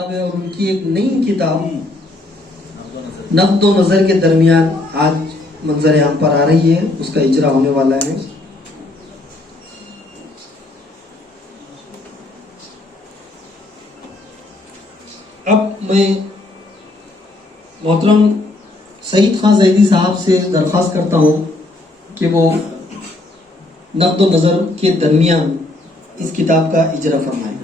کتاب ہے اور ان کی ایک نئی کتاب نقد و نظر کے درمیان آج منظر عام پر آ رہی ہے، اس کا اجرا ہونے والا ہے۔ اب میں محترم سعید خان زیدی صاحب سے درخواست کرتا ہوں کہ وہ نقد و نظر کے درمیان اس کتاب کا اجرا فرمائیں۔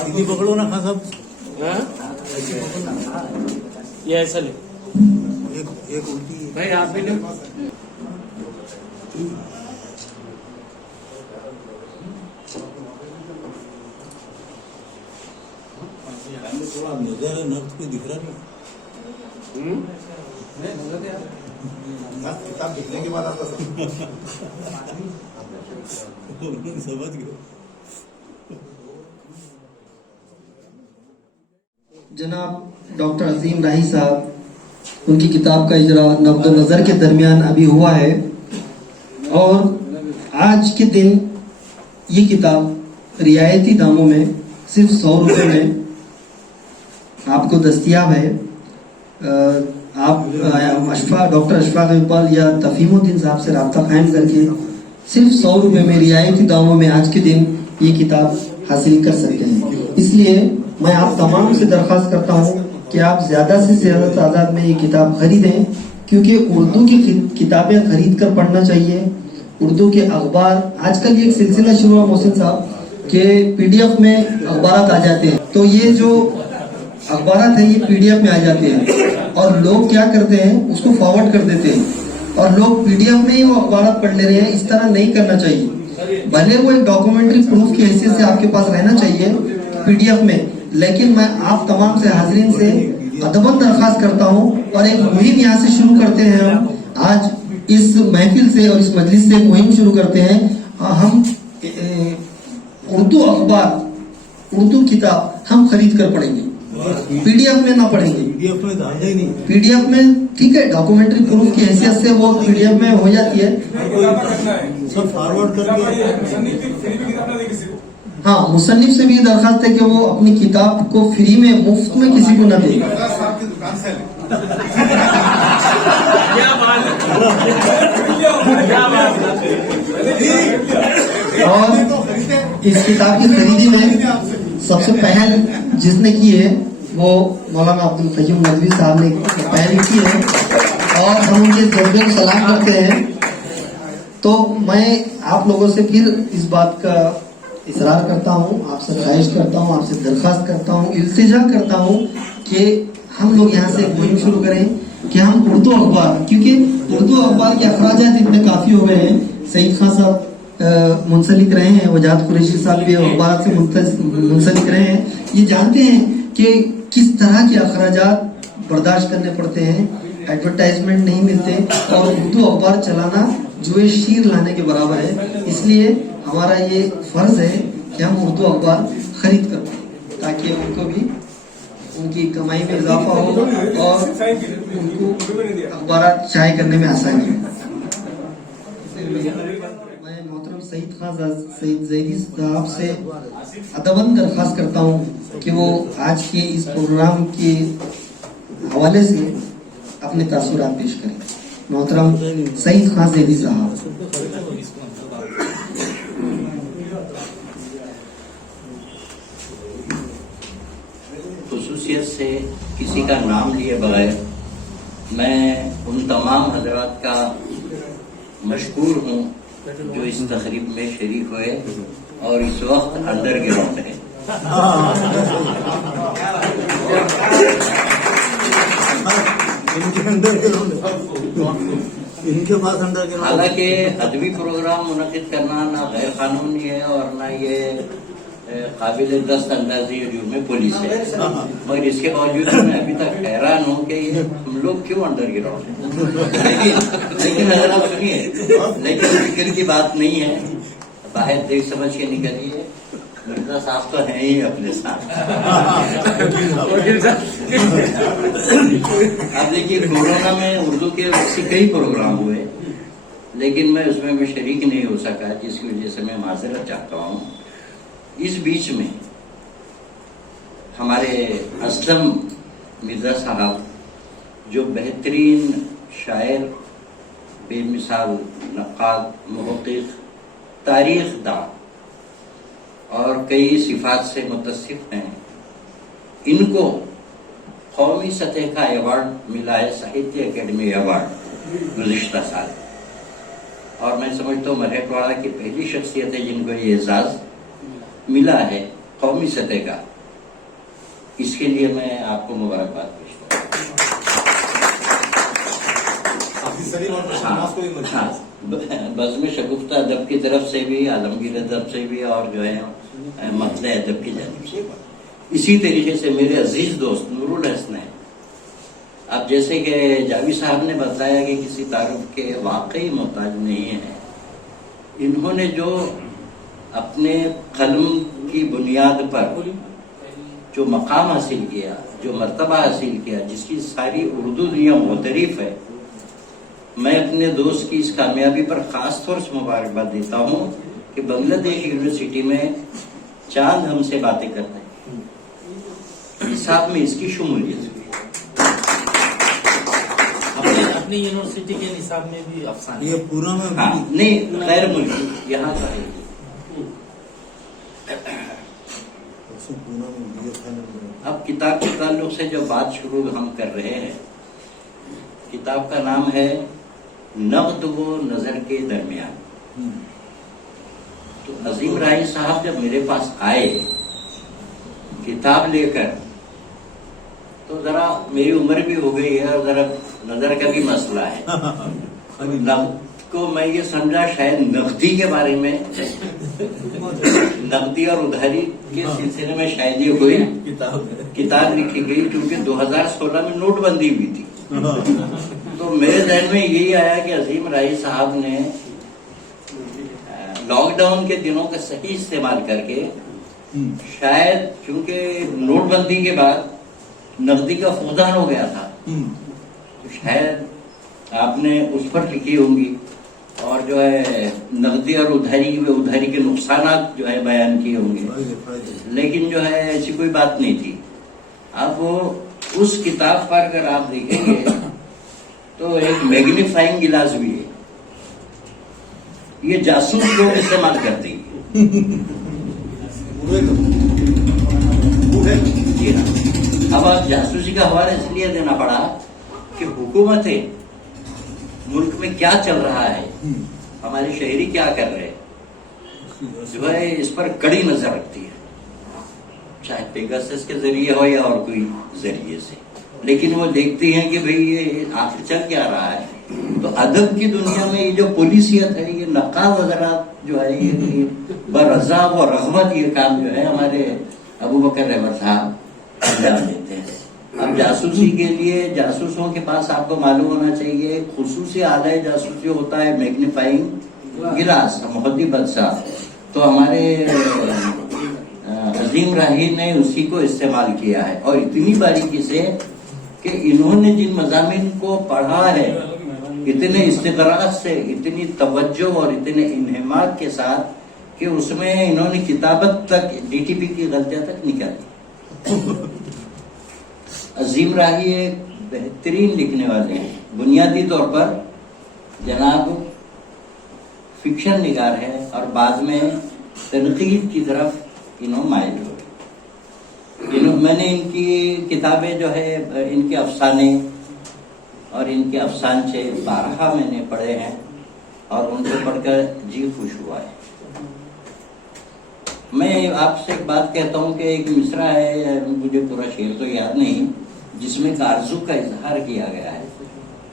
सीधी पकड़ो ना खान साहब, ये ऐसा ले एक उल्टी है। भाई आप भी लो। थोड़ा नजर नफ्स पे दिख रहा नहीं। किताब दिखने के बाद आपका समझ गए। जनाब डॉक्टर अजीम राही साहब, उनकी किताब का इजरा नब्द नज़र के दरमियान अभी हुआ है और आज के दिन ये किताब रियायती दामों में सिर्फ 100 रुपये में आपको दस्तयाब है। आप डॉक्टर अशफाक इकबाल या तफहीमुद्दीन साहब से रब्ता कायम करके सिर्फ 100 रुपये में रियायती दामों में आज के दिन ये किताब हासिल कर सकते हैं। इसलिए मैं आप तमाम से दरख्वास्त करता हूँ कि आप ज़्यादा से ज़्यादा तादाद में ये किताब खरीदें, क्योंकि उर्दू की किताबें खरीद कर पढ़ना चाहिए। उर्दू के अखबार, आजकल ये एक सिलसिला शुरू हुआ मोहसिन साहब के PDF में अखबारात आ जाते हैं, तो ये जो अखबारात हैं ये PDF में आ जाते हैं और लोग क्या करते हैं उसको फॉरवर्ड कर देते हैं और लोग PDF में ही वो अखबारात पढ़ ले रहे हैं। इस तरह नहीं करना चाहिए। भले वो एक डॉक्यूमेंट्री प्रूफ की हैसियत से आपके पास रहना चाहिए PDF में, लेकिन मैं आप तमाम से हाज़रीन से अदबन दरख्वास्त करता हूँ और एक मुहिम यहाँ से शुरू करते हैं। हम आज इस महफिल से और इस मजलिस से मुहिम शुरू करते हैं। हम उर्दू अखबार, उर्दू किताब हम खरीद कर पढ़ेंगे, PDF में ना पढ़ेंगे। PDF में डालना ही नहीं। PDF में ठीक है, डॉक्यूमेंट्री प्रूफ की हैसियत से वो PDF में हो जाती है। सब फॉरवर्ड करके हाँ, मुसन्निफ से भी दरखास्त है कि वो अपनी किताब को फ्री में मुफ्त में किसी को न दे। और इस किताब की खरीदी में सबसे पहल जिसने की है वो मौलाना अब्दुल क़य्यूम नदवी साहब ने पहल की है और हम उनके जज्बे को सलाम करते हैं। तो मैं आप लोगों से फिर इस बात का इसरार करता हूँ, आपसे ख्वाहिश करता हूँ, आपसे दरख्वास्त करता हूँ, इल्तिजा करता हूँ कि हम लोग यहाँ से मुहिम शुरू करें कि हम उर्दू अखबार, क्योंकि उर्दू अखबार के अखराजात इतने काफ़ी हो गए हैं। सईद खान साहब मुंसलिक रहे हैं, वजाद कुरैशी साहब भी अखबार से मुंसलिक रहे हैं। ये जानते हैं कि किस तरह के अखराजात बर्दाश्त करने पड़ते हैं, एडवर्टाइजमेंट नहीं मिलते और उर्दू अखबार चलाना जो शीर लाने के बराबर है। इसलिए हमारा ये फर्ज है कि हम उर्दू अखबार खरीद कर पाएं ताकि उनको भी उनकी कमाई में इजाफा हो और उनको अखबार शाये करने में आसानी हो। मैं मोहतरम सईद खान ज़ैदी साहब से अदबन दरख्वास्त करता हूँ कि वो आज के इस प्रोग्राम के हवाले से अपने तासुरात पेश करें। मोहतरम सईद खान ज़ैदी साहब। खुसूसियत से किसी का नाम लिए बगैर मैं उन तमाम हजरात का मशकूर हूँ जो इस तकरीब में शरीक हुए और इस वक्त अंडर ग्राउंड है। इनके पास अंडर ग्राउंड हालांकि अदबी प्रोग्राम मुनक़िद करना ना गैर कानूनी है और ना ये काबिल दस्त अंदाजी जुर्म पुलिस है, मगर इसके बावजूद मैं अभी तक हैरान हूँ कि ये हम लोग क्यों अंडर ग्राउंड है। लेकिन अगर आप सुनिए, लेकिन फिक्र की बात नहीं है, बाहर देख समझ के निकलिए, मिर्जा साहब तो हैं ही अपने साथ। अब देखिए, कोरोना में उर्दू के वैसे कई प्रोग्राम हुए, लेकिन मैं उसमें भी शरीक नहीं हो सका, जिसकी वजह से मैं माजरत चाहता हूँ। इस बीच में हमारे असलम मिर्जा साहब जो बेहतरीन शायर, बेमिसाल नक्काद, मुहक़्क़िक़, तारीख़ दां और कई सिफात से मुतसिफ हैं, इनको कौमी सतह का अवार्ड मिला है, साहित्य अकेडमी अवार्ड गुज़िश्ता साल। और मैं समझता हूँ मराठवाड़ा की पहली शख्सियत है जिनको ये एजाज़ मिला है कौमी सतह का। इसके लिए मैं आपको मुबारकबाद पेश करता हूँ। हाँ, बज़्म शगुफ्ता अदब की तरफ से भी, आलमगीर अदब से भी, और जो है मतले अदब की जानिब से। इसी तरीके से मेरे अजीज दोस्त नूरुल हसन है। अब जैसे कि जावी साहब ने बताया कि किसी तारुफ के वाकई मोहताज नहीं है, इन्होंने जो अपने कलम की बुनियाद पर जो मकाम हासिल किया, जो मर्तबा हासिल किया, जिसकी सारी उर्दू दुनिया मुतरिफ है, मैं अपने दोस्त की इस कामयाबी पर खास तौर से मुबारकबाद देता हूँ कि बांग्लादेश यूनिवर्सिटी में चांद हमसे बातें करते हैं, हिसाब में इसकी शमूलियत हुई। अपनी यूनिवर्सिटी के निसाब में भी अफसाने ये पूरा में हाँ, नहीं, गैर मुल्की यहाँ का है। पूरा में ये था। अब किताब के ताल्लुक से जो बात शुरू हम कर रहे हैं, किताब का नाम है नक़्द व नज़र के दरमियान। तो अजीम राही साहब जब मेरे पास आए किताब लेकर, तो जरा मेरी उम्र भी हो गई है और जरा नजर का भी मसला है। नक़्द को मैं ये समझा शायद नकदी के बारे में, नकदी और उधारी के सिलसिले में शायद ये कोई किताब लिखी गई, क्योंकि 2016 में नोटबंदी हुई थी। तो मेरे जहन में यही आया कि अजीम राही साहब ने लॉकडाउन के दिनों का सही इस्तेमाल करके, शायद क्योंकि नोटबंदी के बाद नकदी का फुकदान हो गया था, तो शायद आपने उस पर लिखी होंगी, और जो है नकदी और उधारी के नुकसानात जो है बयान किए होंगे, लेकिन जो है ऐसी कोई बात नहीं थी। अब उस किताब पर अगर आप देखेंगे तो एक मैग्नीफाइंग गिलास भी है, ये जासूस लोग इस्तेमाल करते हैं। जी हाँ। अब आप जासूसी का हवाला इसलिए देना पड़ा कि हुकूमतें मुल्क में क्या चल रहा है, हमारे शहरी क्या कर रहे हैं, जो है इस पर कड़ी नजर रखती है, चाहे पेगासस के जरिए हो या और कोई जरिए से, लेकिन वो देखती हैं कि भाई ये आखिर चल क्या रहा है। तो अदब की दुनिया में ये जो पोलिसियत है, ये नक्काद हज़रात जो है, ये बरज़ा व रग़बत ये काम जो है हमारे अबू बकर रहमत साहब अंजाम देते हैं। अब जासूसी के लिए जासूसों के पास आपको मालूम होना चाहिए खुसूसी आला जासूसी होता है मैग्नीफाइंग गिलास, मोहद्दी बदशाह। तो हमारे अजीम राही ने उसी को इस्तेमाल किया है, और इतनी बारीकी से कि इन्होंने जिन मज़ामिन को पढ़ा है, इतने इस्तिक़राअत से, इतनी तवज्जो और इतने इन्हिमाक के साथ कि उसमें इन्होंने किताबत तक, डीटीपी की गलतियां तक निकाली। अजीम राही एक बेहतरीन लिखने वाले हैं। बुनियादी तौर पर जनाब फिक्शन निगार है, और बाद में तनकीद की तरफ इन्हों माइल हो। मैंने इनकी किताबें जो है, इनके अफसाने और इनके अफसानचे बारहा मैंने पढ़े हैं, और उनको पढ़कर जी खुश हुआ है। मैं आपसे एक बात कहता हूँ कि एक मिसरा है, मुझे पूरा शेर तो याद नहीं, जिसमें आरज़ू का इजहार किया गया है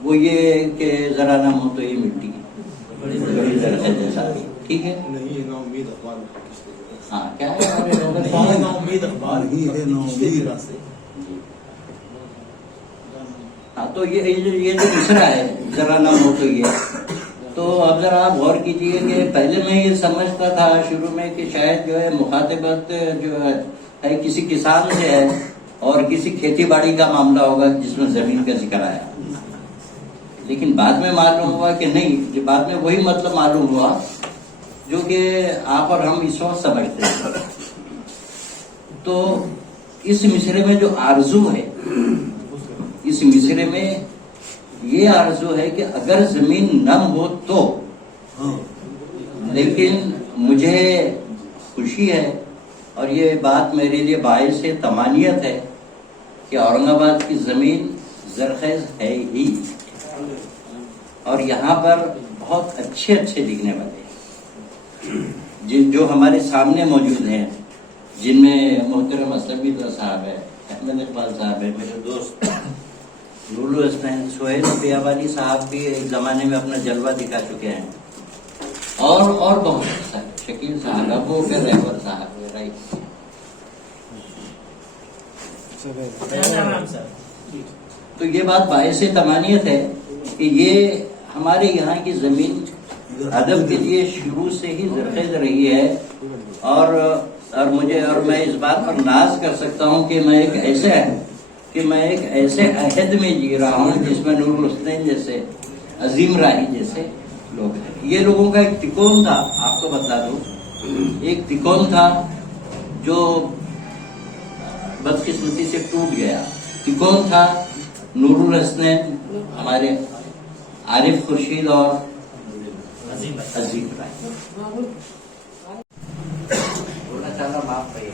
وہ یہ کہ ذرا نام ہو تو یہ مٹی بڑی زرخیز جیسا، ٹھیک ہے؟ نہیں نا امید اخبار کس طرح ہاں کیا ہے ہمارے لوگوں نے نا امید اخبار ہی ہے نا امید ہاں تو یہ جو مصرع ہے ذرا نام ہو تو یہ، تو اب ذرا آپ غور کیجئے کہ پہلے میں یہ سمجھتا تھا شروع میں کہ شاید جو ہے مخاطبت جو ہے کسی کسان سے ہے اور کسی کھیتی باڑی کا معاملہ ہوگا جس میں زمین کا ذکر آیا، لیکن بعد میں معلوم ہوا کہ نہیں، بعد میں وہی مطلب معلوم ہوا جو کہ آپ اور ہم اس وقت سمجھتے ہیں۔ تو اس مصرے میں جو آرزو ہے، اس مصرے میں یہ آرزو ہے کہ اگر زمین نم ہو تو، لیکن مجھے خوشی ہے اور یہ بات میرے لیے باعث طمانیت ہے کہ اورنگ آباد کی زمین زرخیز ہے ہی، اور یہاں پر بہت اچھے لکھنے والے جو ہمارے سامنے موجود ہیں، جن میں محترم اسلم اللہ صاحب ہے، احمد اقبال صاحب ہے، میرے دوست لولو حسین، سہیل بیابانی صاحب بھی ایک زمانے میں اپنا جلوہ دکھا چکے ہیں، اور بہت سارے، شکیل صاحب، ابو کے رہبر صاحب، رائٹ۔ تو یہ بات باعث طمانیت ہے کہ یہ ہمارے یہاں کی زمین ادب کے لیے شروع سے ہی زرخیز رہی ہے، اور میں اس بات پر ناز کر سکتا ہوں کہ میں ایک ایسے عہد میں جی رہا ہوں جس میں نور الحسنین جیسے، عظیم راہی جیسے لوگ ہیں۔ یہ لوگوں کا ایک تکون تھا، آپ کو بتا دوں، ایک تکون تھا جو بدقسمتی سے ٹوٹ گیا۔ تکون تھا نور الحسنین، ہمارے عارف خورشید اور عظیم راہی۔ بولنا چاہتا معاف کریے۔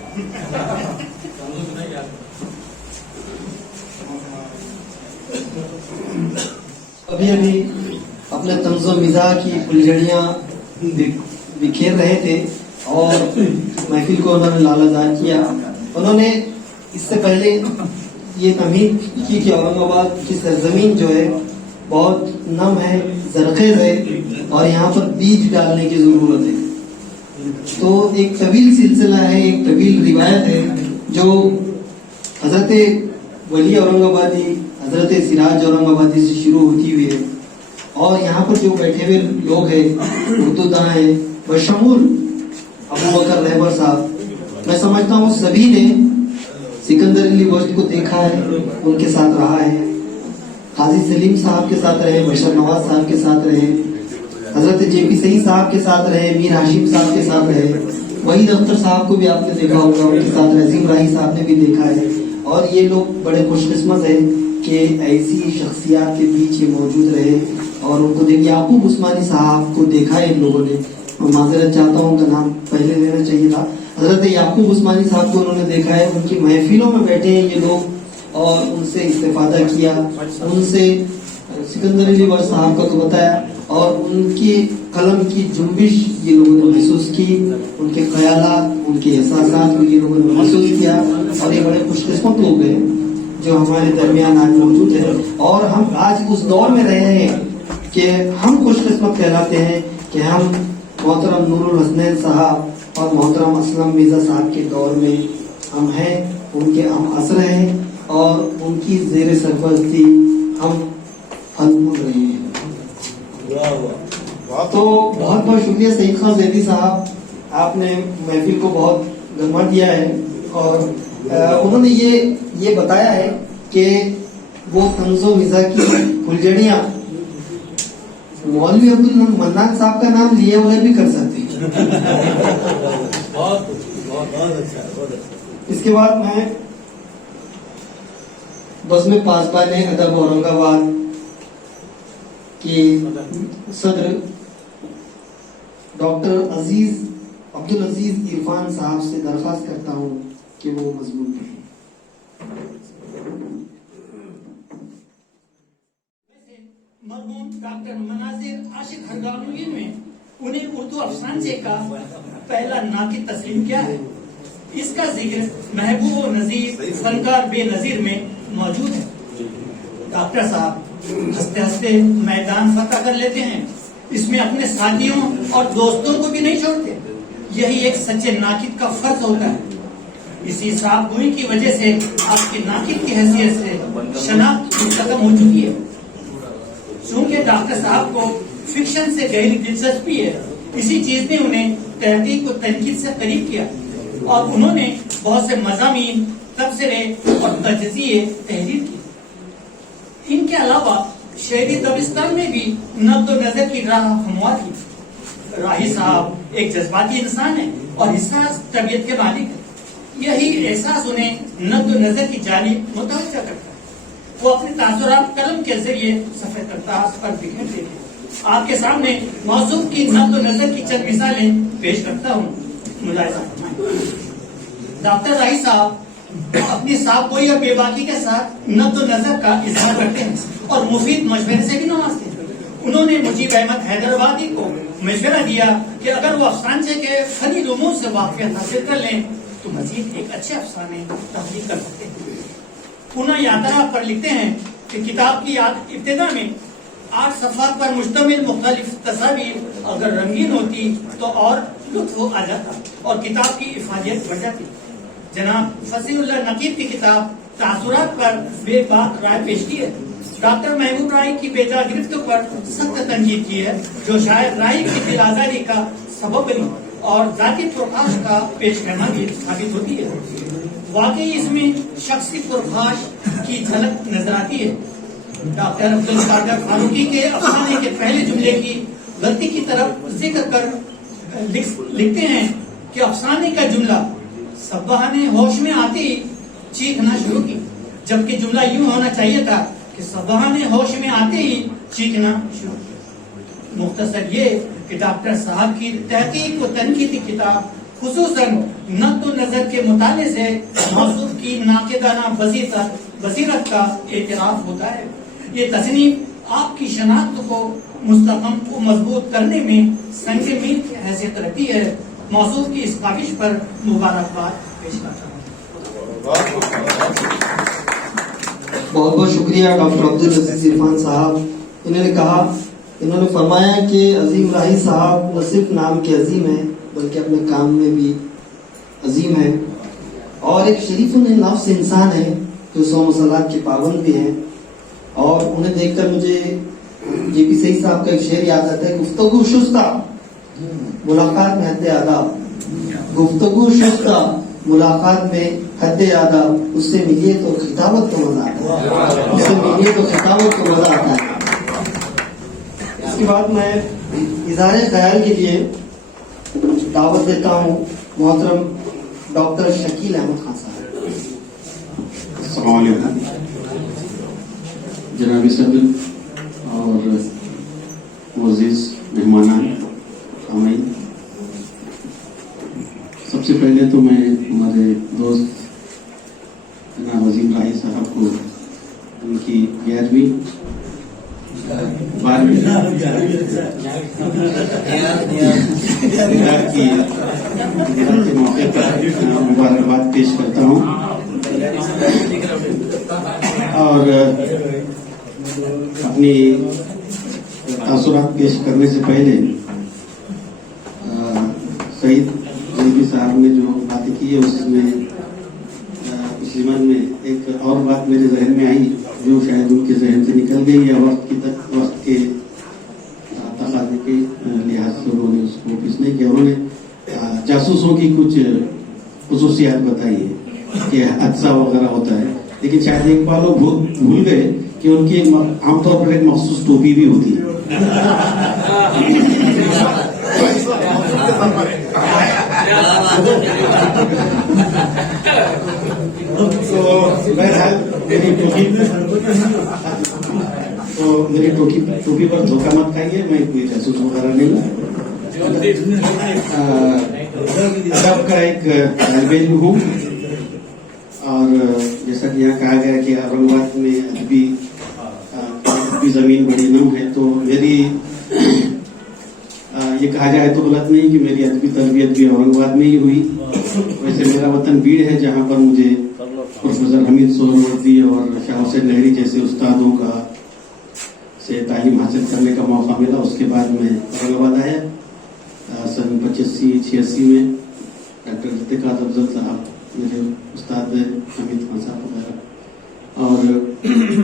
ابھی اپنے طنز و مزاح کی پھلجھڑیاں بکھیر رہے تھے اور محفل کو انہوں نے لالہدار کیا۔ انہوں نے اس سے پہلے یہ تمہید کی کہ اورنگ آباد کی سرزمین جو ہے بہت نم ہے، زرخیز ہے، اور یہاں پر بیج ڈالنے کی ضرورت ہے۔ تو ایک طویل سلسلہ ہے، ایک طویل روایت ہے جو حضرت ولی اورنگ آبادی، حضرت سراج اورنگ آبادی سے شروع ہوتی ہوئی ہے، اور یہاں پر جو بیٹھے ہوئے لوگ ہیں، اردو داں ہیں، بشمول ابو بکر رہبر صاحب، میں سمجھتا ہوں سبھی نے سکندر علی بخش کو دیکھا ہے، ان کے ساتھ رہا ہے، قاضی سلیم صاحب کے ساتھ رہے، بشر نواز صاحب کے ساتھ رہے، حضرت جے پی سعید صاحب کے ساتھ رہے، میر ہاشم صاحب کے ساتھ رہے، وحید اختر صاحب کو بھی آپ نے دیکھا ہوگا، ان کے ساتھ عظیم راہی صاحب نے بھی دیکھا ہے، اور یہ لوگ بڑے خوش قسمت ہیں کہ ایسی شخصیات کے بیچ یہ موجود رہے، اور ان کو دیکھ یعقوب عثمانی صاحب کو دیکھا ہے ان لوگوں نے، میں معذرت چاہتا ہوں، ان کا نام پہلے لینا چاہیے تھا، حضرت یعقوب عثمانی صاحب کو انہوں نے دیکھا ہے، ان کی محفلوں میں بیٹھے ہیں یہ لوگ، اور ان سے استفادہ کیا، ان سے سکندر علی بخش صاحب کا تو بتایا، اور ان کے قلم کی جنبش یہ لوگوں نے محسوس کی، ان کے خیالات، ان کے احساسات کو یہ لوگوں نے محسوس کیا، اور یہ بڑے خوش قسمت لوگ ہیں جو ہمارے درمیان آج موجود ہے، اور ہم آج اس دور میں رہے ہیں کہ ہم خوش قسمت کہلاتے ہیں کہ ہم محترم نور الحسنین صاحب اور محترم اسلم مرزا صاحب کے دور میں ہم ہیں، ان کے ہم اثر ہیں، اور ان کی زیر سرپرستی ہم پھل پھول رہے ہیں۔ تو بہت بہت شکریہ سعید خان زیدی صاحب، آپ نے محفل کو بہت گرما دیا ہے، اور انہوں نے یہ بتایا ہے کہ وہ طنز و مزاح کی پھلجھڑیاں مولوی عبد المنان صاحب کا نام لیے بغیر بھی کر سکتے ہیں۔ اس کے بعد میں بزم پاسبان ادب اورنگ آباد کے صدر ڈاکٹر عبدالعزیز عرفان صاحب سے درخواست کرتا ہوں کہ وہ مضمون پڑھیں۔ مرحوم ڈاکٹر مناظر عاشق ہرگانوی میں انہیں اردو افسانچے کا پہلا ناقد تسلیم کیا ہے۔ اس کا ذکر محبوب و نظیر سرکار بے نظیر میں موجود ہے۔ ڈاکٹر صاحب ہنستے ہنستے میدان فتح کر لیتے ہیں. اس میں اپنے ساتھیوں اور دوستوں کو بھی نہیں چھوڑتے. یہی ایک سچے ناقد کا فرض ہوتا ہے. اسی صاحب گوئی کی وجہ سے آپ کی ناقد کی حیثیت سے شناخت ختم ہو چکی ہے. چونکہ ڈاکٹر صاحب کو فکشن سے گہری دلچسپی ہے، اسی چیز نے انہیں تحقیق و تنقید سے قریب کیا اور انہوں نے بہت سے مضامین، تبصرے اور تجزیے تحریر کی. ان کے علاوہ شہری دبستان میں بھی نقد و نظر کی راہ ہموار کی. راہی صاحب ایک جذباتی انسان ہے اور حساس طبیعت کے مالک ہے. یہی احساس انہیں نقد و نظر کی جانب متوجہ کرتا ہے. وہ اپنے تاثرات قلم کے ذریعے صفحہ کرتاس پر بکھیرتے ہیں. آپ کے سامنے موضوع کی نقد و نظر کی چند مثالیں پیش کرتا ہوں. ملاحظہ فرمائیں. ڈاکٹر راہی صاحب اپنی صاحب گوئی اور بے باکی کے ساتھ نقد و نظر کا اظہار کرتے ہیں اور مفید مشورے سے بھی نوازتے ہیں. انہوں نے مجیب احمد حیدرآبادی کو مشورہ دیا کہ اگر وہ افسانے کے فنی رموز سے واقفیت حاصل کر لیں تو مزید ایک اچھے افسانے تحریر کر سکتے ہیں. پونا یاترا پر لکھتے ہیں کہ کتاب کی ابتدا میں 8 صفحات پر مشتمل مختلف تصاویر اگر رنگین ہوتی تو اور لطف آ جاتا اور کتاب کی افادیت بڑھ جاتی. جناب فصیح اللہ نقیب کی کتاب تاثرات پر بے باک رائے پیش کی ہے. ڈاکٹر محبوب رائی کی بے جا گرفت پر سخت تنقید کی ہے جو شاید رائی کی دل آزاری کا سبب بنی اور ذاتی پرخاش کا پیش کرنا بھی ثابت ہوتی ہے. واقعی اس میں شخصی پرخاش کی جھلک نظر آتی ہے. ڈاکٹر عبدالقادر فاروقی کے افسانے کے پہلے جملے کی غلطی کی طرف ذکر کر لکھتے ہیں کہ افسانے کا جملہ صباح نے ہوش میں آتے ہی چیخنا شروع کی، جبکہ جملہ یوں ہونا چاہیے تھا کہ صباح نے ہوش میں آتے ہی چیخنا شروع کی. مختصر یہ کہ ڈاکٹر صاحب کی تحقیق و تنقیدی کتاب خصوصاً نقد و نظر کے مطالعے سے موصوف کی ناقدانہ بصیرت کا اعتراف ہوتا ہے. یہ تصنیف آپ کی شناخت کو مستحکم و مضبوط کرنے میں سنگ میل کی حیثیت رکھتی ہے. موصوف کی اس کاوش پر مبارکباد پیش کرتا ہوں. بہت بہت شکریہ ڈاکٹر عبدالعزیز عرفان صاحب. انہوں نے فرمایا کہ عظیم راہی صاحب نہ صرف نام کے عظیم ہیں بلکہ اپنے کام میں بھی عظیم ہیں اور ایک شریف نفس انسان ہے جو 100 مسلات کے پابند بھی ہیں. اور انہیں دیکھ کر مجھے جے پی سعید صاحب کا ایک شعر یاد آتا ہے، گفتگو شستہ ملاقات میں حد آداب. گفتگو شستہ ملاقات میں حد آداب. اس سے ملیے تو خطابت کو مزہ آتا ہے، اس سے ملیے تو خطابت کو مزہ آتا ہے. اس کے بعد میں اظہار خیال کے لیے دعوت دیتا ہوں محترم ڈاکٹر شکیل احمد خان صاحب. السلام علیکم جناب صدر اور معزز مہمانان سامعین. سب سے پہلے تو میں ہمارے دوست جناب عظیم راہی صاحب کو ان کی 11ویں 12ویں کے موقع پر مبارکباد پیش کرتا ہوں اور اپنی تاثرات پیش کرنے سے پہلے سعید جیبی صاحب نے جو باتیں کی ہے اس میں اس ضمن میں ایک اور بات میرے ذہن میں آئی جو شاید ان کے ذہن سے نکل گئی یا وقت کے تقاضے کے لحاظ سے انہوں نے اس کو پیش نہیں کیا. انہوں نے جاسوسوں کی کچھ خصوصیات بتائی ہے کہ حادثہ وغیرہ ہوتا ہے، لیکن شاید ایک بار وہ بھول گئے کہ ان کی عام طور پر ایک مخصوص ٹوپی بھی ہوتی ہے. تو میری ٹوپی پر دھوکہ مت کھائیے، میں کوئی جاسوس وغیرہ نہیں ہوں. ادب کا ایک طالب علم ہوں اور جیسا کہ یہاں کہا گیا کہ اورنگ آباد میں ادبی زمین بڑی نم ہے، تو میری یہ کہا جائے تو غلط نہیں کہ میری ادبی تربیت بھی اورنگ آباد میں ہی ہوئی. ویسے میرا وطن بیڑ ہے جہاں پر مجھے پروفیسر حمید سہروردی اور شاہ حسین لہری جیسے استادوں کا से तालीम हासिल करने का मौका मिला। उसके बाद मैं औरंगाबाद आया सन 85-86 में। डॉक्टर इफ्तिखार अफजल साहब मेरे उस्ताद हमीद खान साहब वगैरह, और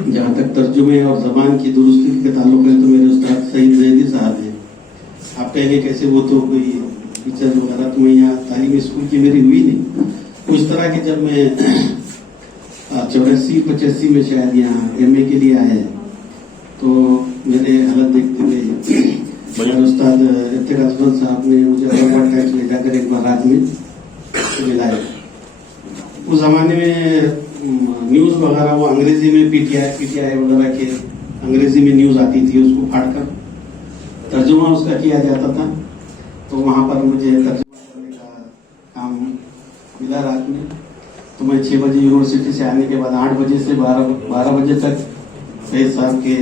जहाँ तक तर्जुमे और ज़बान की दुरुस्ती के ताल्लुक है तो मेरे उस्ताद सईद जैदी साहब हैं। आप कहेंगे कैसे, वो तो कोई टीचर वगैरह तो मैं यहाँ तालीमी स्कूल की मेरी हुई नहीं। तो इस तरह के जब मैं 84-85 में शायद यहाँ MA के लिए आया तो मेरे हालत देखते हुए मेरे उस्ताद इफ्तिखार अफजल साहब ने मुझे औरंगाबाद टाइम्स ले जाकर एक बार रात में मिलाया। उस जमाने में न्यूज़ वगैरह वो अंग्रेजी में PTI वगैरह के अंग्रेजी में न्यूज़ आती थी, उसको फाड़कर तर्जुमा उसका किया जाता था। तो वहाँ पर मुझे तर्जुमा करने का काम मिला रात में। तो मैं 6 बजे यूनिवर्सिटी से आने के बाद 8 बजे से 12 बजे तक सैयद साहब के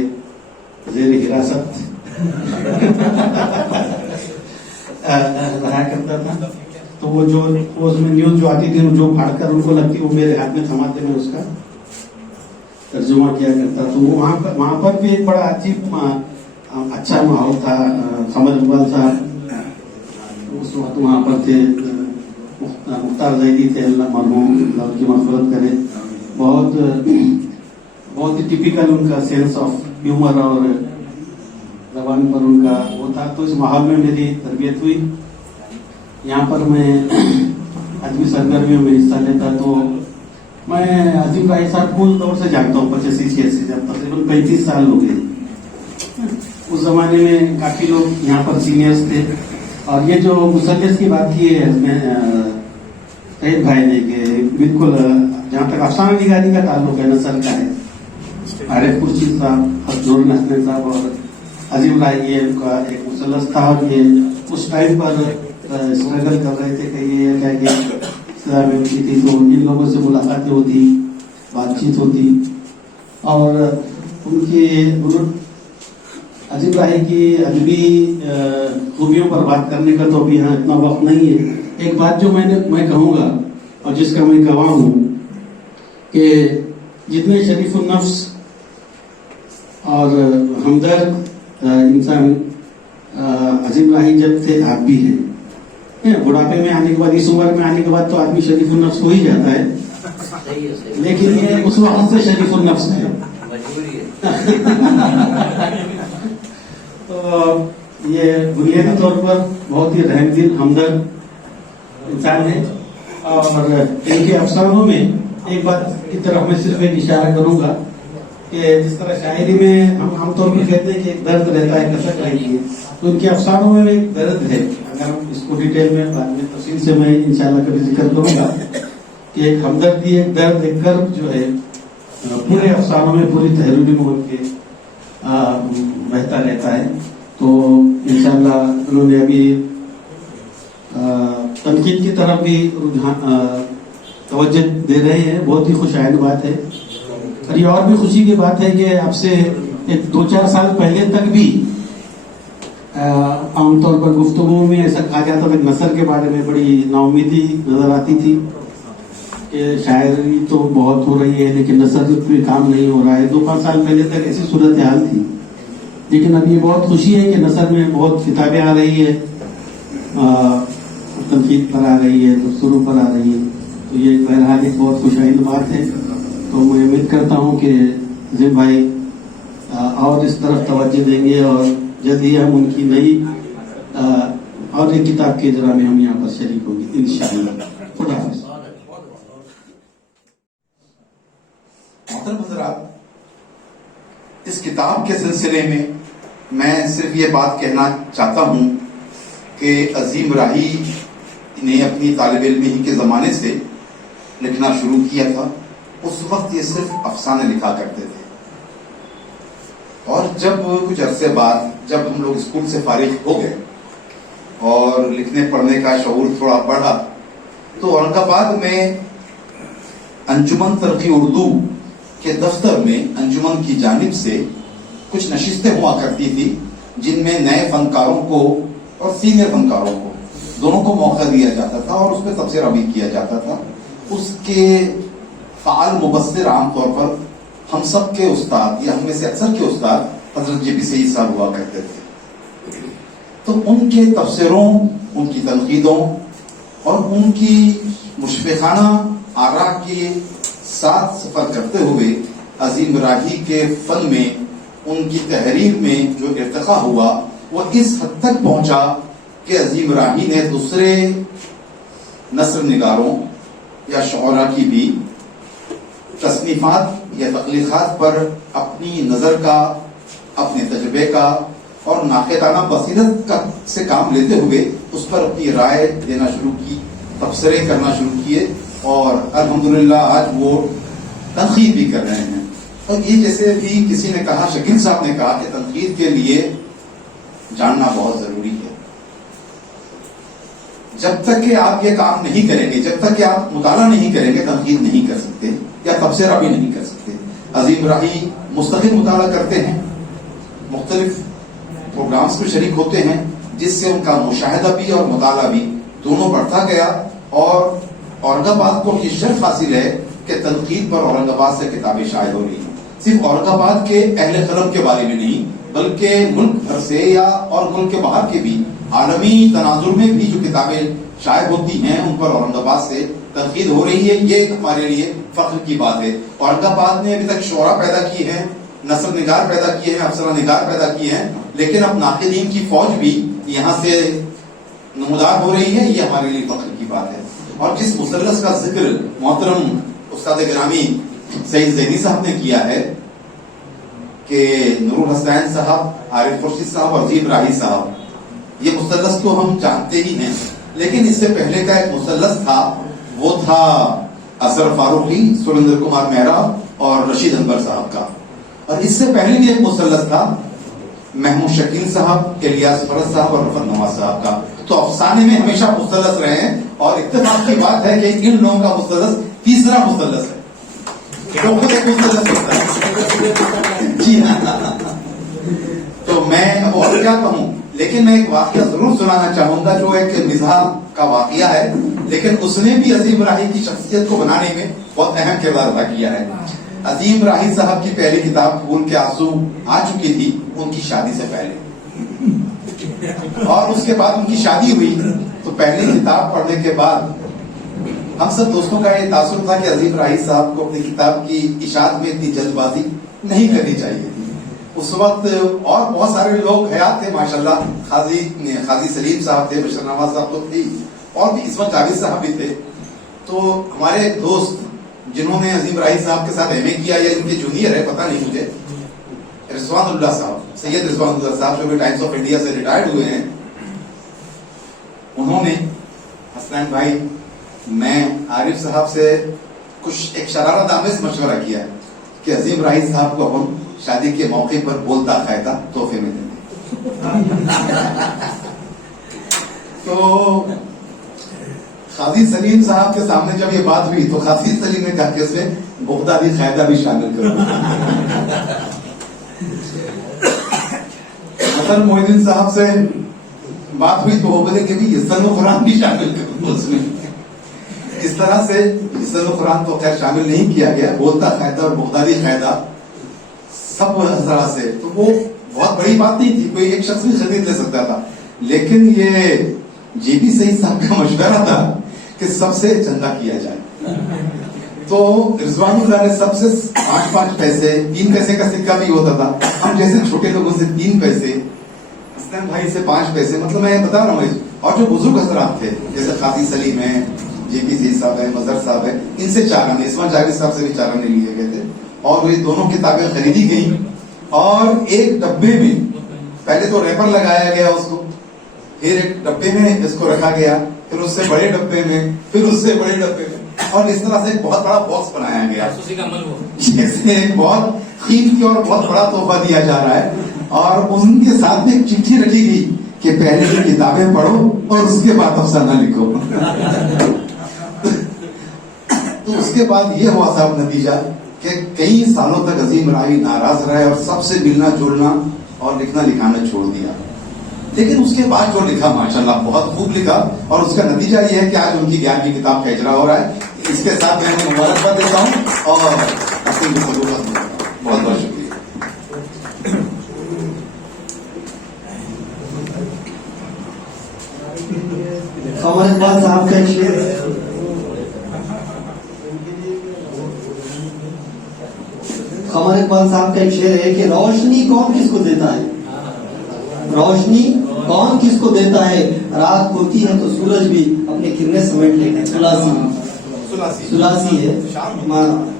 ज़ेर हिरासत रहा करता था। तो वो उसमें न्यूज़ जो आती थी जो फाड़कर उनको लगती वो मेरे हाथ में थमाते मैं उसका तर्जुमा किया करता। तो वहाँ पर भी एक बड़ा अजीब अच्छा माहौल था। समर इकबाल साहब उस वक्त वहाँ पर थे, मुख्तार जैदी थे, अल्लाह मरहूम की मग़फ़िरत करे। बहुत ही टिपिकल उनका सेंस ऑफ ह्यूमर और ज़बान पर उनका वो था। तो इस माहौल में मेरी तरबियत हुई। यहाँ पर मैं आदमी सरगर्मियों में हिस्सा लेता। तो मैं अजीम राही साहब पूर्ण तौर से जानता हूँ 85-86 जब तकरीबन 35 साल हो गए। उस जमाने में काफी लोग यहाँ पर सीनियर्स थे। और ये जो मुसल्लस की बात की है शहीद भाई ने कि बिल्कुल जहाँ तक अफसाना निगारी का ताल्लुक है नस्ल का है, आरिफ खुर्शीद साहब, हसनूर हसन साहब और अजीम राही ये उनका एक मुसल्लस था। और ये उस टाइम पर स्ट्रगल कर रहे थे कि ये क्या क्या की थी। तो इन लोगों से मुलाकातें होती, बातचीत होती। और उनकी अजीम राही की अदबी खूबियों पर बात करने का तो अभी यहाँ इतना वक्त नहीं है। एक बात जो मैं कहूँगा और जिसका मैं गवाह हूँ कि जितने शरीफुल नफ्स और हमदर्द इंसान अजीम राही जब थे, आप भी हैं। बुढ़ापे में आने के बाद, इस उम्र में आने के बाद तो आदमी शरीफुल नफ्स हो ही जाता है, लेकिन ये उस वक्त से शरीफुल नफ्स है। तो ये बुनियादी तौर पर बहुत ही रहमदिल हमदर्द इंसान है। और इनके अफसानों में एक बात की तरफ मैं सिर्फ एक इशारा करूंगा कि जिस तरह शायरी में हम आमतौर पर कहते हैं कि एक दर्द रहता है, कसक रहती है, तो इनके अफसानों में एक दर्द है। अगर हम इसको डिटेल में बाद में तफसील से मैं इंशाल्लाह कभी जिक्र करूंगा कि एक हमदर्दी, एक दर्द, एक कर्ब जो है पूरे अफसानों में, पूरी तहरीर में उनके बहता रहता है। तो इंशाल्लाह उन्होंने अभी तनकीद की तरफ भी तवज्जो दे रहे हैं, बहुत ही खुशाइंद बात है। और ये और भी खुशी की बात है कि अब से एक 2-4 साल पहले तक भी आमतौर पर गुफ्तगू में ऐसा कहा जाता था, नसर के बारे में बड़ी नाउमीदी नजर आती थी कि शायरी तो बहुत हो रही है लेकिन नसर पे काम नहीं हो रहा है। 2-5 साल पहले तक ऐसी सूरत हाल थी। लेकिन अब ये बहुत खुशी है कि नसर में बहुत किताबें आ रही है, तनकीद पर आ रही है, तफसीरों पर आ रही है। तो ये बहरहाल एक बहुत खुशाइंद बात है। तो मैं उम्मीद करता हूँ कि जिम भाई और इस तरफ तवज्जो देंगे और जल्द ही हम उनकी नई और एक किताब के इजरा में हम यहाँ पर शरीक होंगे इंशाअल्लाह। खुदा हाफिज़। मोहतरम हज़रात, इस किताब के सिलसिले में मैं सिर्फ ये बात कहना चाहता हूँ कि अजीम राही ने अपनी तालिब इल्मी के ज़माने से लिखना शुरू किया था। उस वक्त ये सिर्फ अफसाने लिखा करते थे और जब कुछ अरसे बाद जब हम लोग स्कूल से फारिग हो गए और लिखने पढ़ने का शऊर थोड़ा बढ़ा तो औरंगाबाद में अंजुमन तरक्की उर्दू के दफ्तर में अंजुमन की जानिब से कुछ नशिस्तें हुआ करती थी जिनमें नए फनकारों को और सीनियर फनकारों को दोनों को मौका दिया जाता था और उस पर तबसरा भी किया जाता था। उसके फाल मुबस्सिर आमतौर पर हम सब के उस्ताद या हम में से अक्सर के उस्ताद حضرت JP سعید صاحب ہوا کرتے تھے. تو ان کے تبصروں، ان کی تنقیدوں اور ان کی مشفقانہ آراء کے ساتھ سفر کرتے ہوئے عظیم راہی کے فن میں، ان کی تحریر میں جو ارتقا ہوا وہ اس حد تک پہنچا کہ عظیم راہی نے دوسرے نثر نگاروں یا شعراء کی بھی تصنیفات یا تخلیقات پر اپنی نظر کا، اپنے تجربے کا اور ناقدانہ بصیرت سے کام لیتے ہوئے اس پر اپنی رائے دینا شروع کی، تبصرے کرنا شروع کیے، اور الحمدللہ آج وہ تنقید بھی کر رہے ہیں. اور یہ جیسے بھی کسی نے کہا، شکیل صاحب نے کہا کہ تنقید کے لیے جاننا بہت ضروری ہے. جب تک کہ آپ یہ کام نہیں کریں گے، جب تک کہ آپ مطالعہ نہیں کریں گے، تنقید نہیں کر سکتے یا تبصرہ بھی نہیں کر سکتے. عظیم راہی مستقل مطالعہ کرتے ہیں، مختلف پروگرامز میں شریک ہوتے ہیں، جس سے ان کا مشاہدہ بھی اور مطالعہ بھی دونوں بڑھتا گیا، اور اورنگ آباد کو یہ شرف حاصل ہے کہ تنقید پر اورنگ آباد سے کتابیں شائع ہو رہی ہیں. صرف اورنگ آباد کے اہل قلم کے بارے میں نہیں، بلکہ ملک بھر سے یا اور ملک کے باہر کے بھی عالمی تناظر میں بھی جو کتابیں شائع ہوتی ہیں ان پر اورنگ آباد سے تنقید ہو رہی ہے. یہ ہمارے لیے فخر کی بات ہے. اورنگ آباد نے ابھی تک شعراء پیدا کیے ہیں، نثر نگار پیدا کیے ہیں، افسانہ نگار پیدا کیے ہیں، لیکن اب ناقدین کی فوج بھی یہاں سے نمودار ہو رہی ہے. یہ ہمارے لیے فخر کی بات ہے. اور جس مثلث کا ذکر محترم استاد گرامی سعید زیدی صاحب نے کیا ہے کہ نور الحسین صاحب، عارف خورشید صاحب اور عظیم راہی صاحب، یہ مثلث تو ہم جانتے ہی ہیں، لیکن اس سے پہلے کا ایک مثلث تھا، وہ تھا اظہر فاروقی، سریندر کمار مہرا اور رشید انور صاحب کا. اور اس سے پہلے بھی ایک مثلث تھا محمود شکیل صاحب، الیاس فرد صاحب اور رفعت نواز صاحب کا. تو افسانے میں ہمیشہ مثلث رہے ہیں، اور اتفاق کی بات ہے کہ ان لوگوں کا مثلث تیسرا مثلث ہے. خود ایک مثلث ہوتا ہے. جی ہاں. تو میں اب اور کیا کہوں، لیکن میں ایک واقعہ ضرور سنانا چاہوں گا جو ایک مزاح کا واقعہ ہے، لیکن اس نے بھی عظیم راہی کی شخصیت کو بنانے میں بہت اہم کردار ادا کیا ہے. عظیم راہی صاحب کی پہلی کتاب پھول کے آنسو آ چکی تھی ان کی شادی سے پہلے، اور اس کے بعد ان کی شادی ہوئی. تو پہلی کتاب پڑھنے کے بعد ہم سب دوستوں کا یہ تاثر تھا کہ عظیم راہی صاحب کو اپنی کتاب کی اشاعت میں اتنی جلد بازی نہیں کرنی چاہیے تھی. اس وقت اور بہت سارے لوگ حیات تھے ماشاءاللہ، قاضی سلیم صاحب تھے، بشر نواز صاحب تو تھی، اور بھی عصمت جاوید صاحب بھی تھے. تو ہمارے ایک دوست جنہوں نے عظیم راہی صاحب کے ساتھ ایم اے کیا یا ان کے جونیئر ہے پتہ نہیں مجھے، رضوان اللہ صاحب، سید رضوان اللہ صاحب جو بھی ٹائمز آف انڈیا سے ریٹائرڈ ہوئے ہیں، انہوں نے حسنین بھائی میں عارف صاحب سے کچھ ایک شرارت آمیز مشورہ کیا کہ عظیم راہی صاحب کو ہم شادی کے موقع پر بولتا قاعدہ تحفے میں دیں گے. تو قاضی سلیم صاحب کے سامنے جب یہ بات ہوئی تو قاضی سلیم نے کہا کہ اس میں بغدادی قاعدہ بھی شامل کرو. حسن محی الدین صاحب سے بات ہوئی تو وہ بولے کہ بھی حسن و قرآن بھی شامل کرو اس میں. اس طرح سے حسن و قرآن تو خیر شامل نہیں کیا گیا، بولتا قاعدہ اور بغدادی قاعدہ سب طرح سے. تو وہ بہت بڑی بات نہیں تھی، کوئی ایک شخص بھی خرید لے سکتا تھا، لیکن یہ JP سعید صاحب کا مشورہ تھا کہ سب سے چندہ کیا جائے. تو رضوان اللہ نے سب سے 5 پیسے، 3 پیسے کا سکہ بھی ہوتا تھا، ہم جیسے چھوٹے لوگوں سے 3 پیسے، حسنین بھائی سے 5 پیسے، مطلب میں بتا رہا ہوں. اور جو بزرگ حضرات تھے جیسے قاضی سلیم ہیں، JP سعید صاحب ہیں، مظہر صاحب ہیں، ان سے 4 آنے، عثمان جاوید صاحب سے بھی 4 آنے لیے گئے تھے، اور یہ دونوں کتابیں خریدی گئیں. اور ایک ڈبے میں پہلے تو ریپر لگایا گیا اس کو، پھر ایک ڈبے میں اس کو رکھا گیا، پھر اس سے بڑے ڈبے میں، پھر اس سے بڑے ڈبے میں، اور اس طرح سے ایک بہت بڑا باکس بنایا گیا جیسے ایک بہت قیمتی اور بہت بڑا تحفہ دیا جا رہا ہے. اور ان کے ساتھ میں ایک چٹھی رکھی گئی کہ پہلے کی کتابیں پڑھو اور اس کے بعد افسانہ لکھو. تو اس کے بعد یہ ہوا صاحب نتیجہ کہ کئی سالوں تک عظیم راہی ناراض رہے اور سب سے ملنا جلنا اور لکھنا لکھانا چھوڑ دیا. لیکن اس کے بعد جو لکھا ماشاءاللہ بہت خوب لکھا، اور اس کا نتیجہ یہ ہے کہ آج ان کی 11ویں کتاب کا اجرا ہو رہا ہے. اس کے ساتھ میں انہیں مبارکباد دیتا ہوں اور اپنی بہت بہت شکریہ. इकबाल साहब का एक शेर है कि रोशनी कौन किसको देता है, रोशनी कौन किसको देता है, रात होती है तो सूरज भी अपने किरणें समेट लेता है। सुलासी है,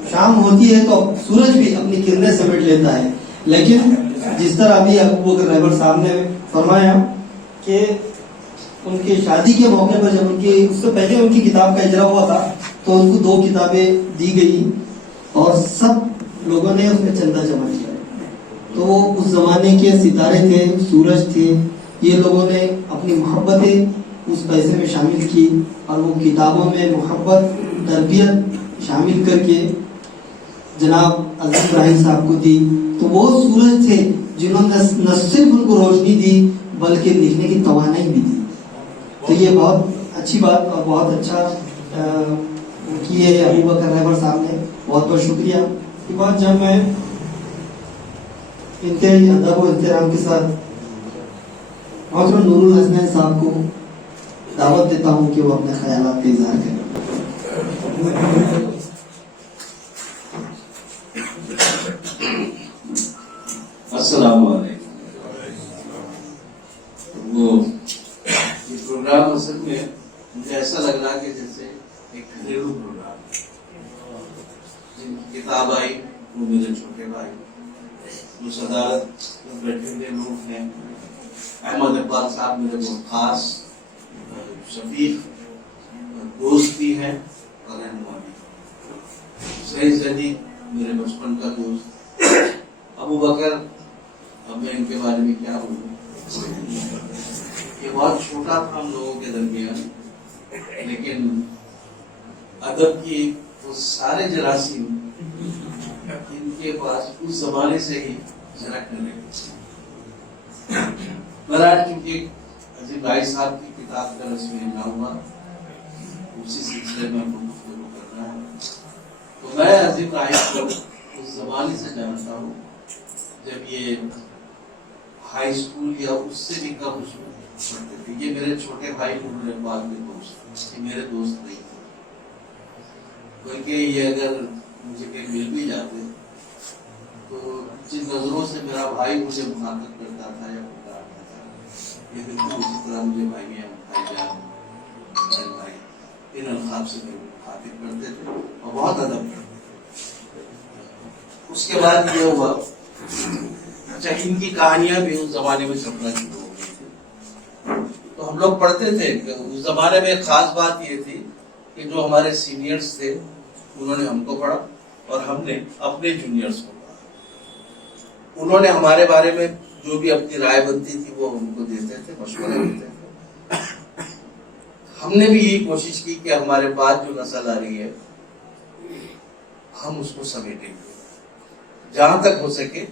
शाम होती है तो सूरज भी अपनी किरणें समेट लेता है। लेकिन जिस तरह अभी अबू बकर रहबर साहब ने फरमाया कि उनकी शादी के मौके पर जब उनकी उससे पहले उनकी किताब का इजरा हुआ था तो उनको 2 किताबें दी गई और सब लोगों ने उसमें चंदा जमा किया। तो उस जमाने के सितारे थे, सूरज थे, ये लोगों ने अपनी मोहब्बतें उस पैसे में शामिल की और वो किताबों में मोहब्बत तरबियत शामिल करके जनाब अजीम इब्राहिम साहब को दी। तो वो सूरज थे जिन्होंने न सिर्फ उनको रोशनी दी बल्कि लिखने की तवानाई भी दी। तो ये बहुत अच्छी बात और बहुत अच्छा की है अबू बकर रहबर साहब ने, बहुत बहुत शुक्रिया। इसके बाद जब मैं इंतहाई अदब और एहतराम के साथ मोहतरम नूरुल हसनैन साहब को दावत देता हूँ कि वो अपने ख्यालात का इजहार करें। अस्सलाम वालेकुम। वो ये प्रोग्राम असल में मुझे ऐसा लग रहा कि जैसे एक घरेलू प्रोग्राम, जिनकी किताब आई वो मेरे छोटे भाई जो सदारत बैठे हुए लोग हैं, अहमद इकबाल साहब मेरे बहुत खास शफीक दोस्त भी हैं और रहनुमा भी। सही सदी मेरे बचपन का दोस्त अबू बकर, अब मैं इनके बारे में क्या बोलूं, ये बहुत छोटा था हम लोगों के दरमियान, लेकिन अदब की वो सारे जरासीम इनके पास उस जमाने से ही झलकने लगे। बहरहाल चूंकि अजीम भाई साहब की किताब का रस्म ना हुआ, उसी सिलसिले में हमको गुफ्तगू करना है। तो मैं अजीम भाई को उस जमाने से जानता हूँ जब ये हाई स्कूल या उससे भी कम उसमें पढ़ते थे। ये मेरे छोटे भाई नूरुल इकबाल के दोस्त, ये मेरे दोस्त नहीं थे, बल्कि ये अगर मुझे कहीं मिल भी जाते तो जिन नजरों से मेरा भाई मुझे मुखातब करता था या पुकारता था, ये बिल्कुल उसी तरह मुझे भाईजान भाई इन अल्फाज से मुखातिब करते थे और बहुत अदब करते थे। उसके बाद ये हुआ, अच्छा इनकी कहानियां भी उस जमाने में छपना शुरू हो गई थी, तो हम लोग पढ़ते थे। उस जमाने में खास बात ये थी कि जो हमारे सीनियर्स थे उन्होंने हमको पढ़ा और हमने अपने जूनियर्स को पढ़ा। उन्होंने हमारे बारे में जो भी अपनी राय बनती थी वो हमको देते थे, मशवरे देते थे। हमने भी यही कोशिश की कि हमारे बाद जो नस्ल आ रही है हम उसको समेटेंगे, जहां तक हो सके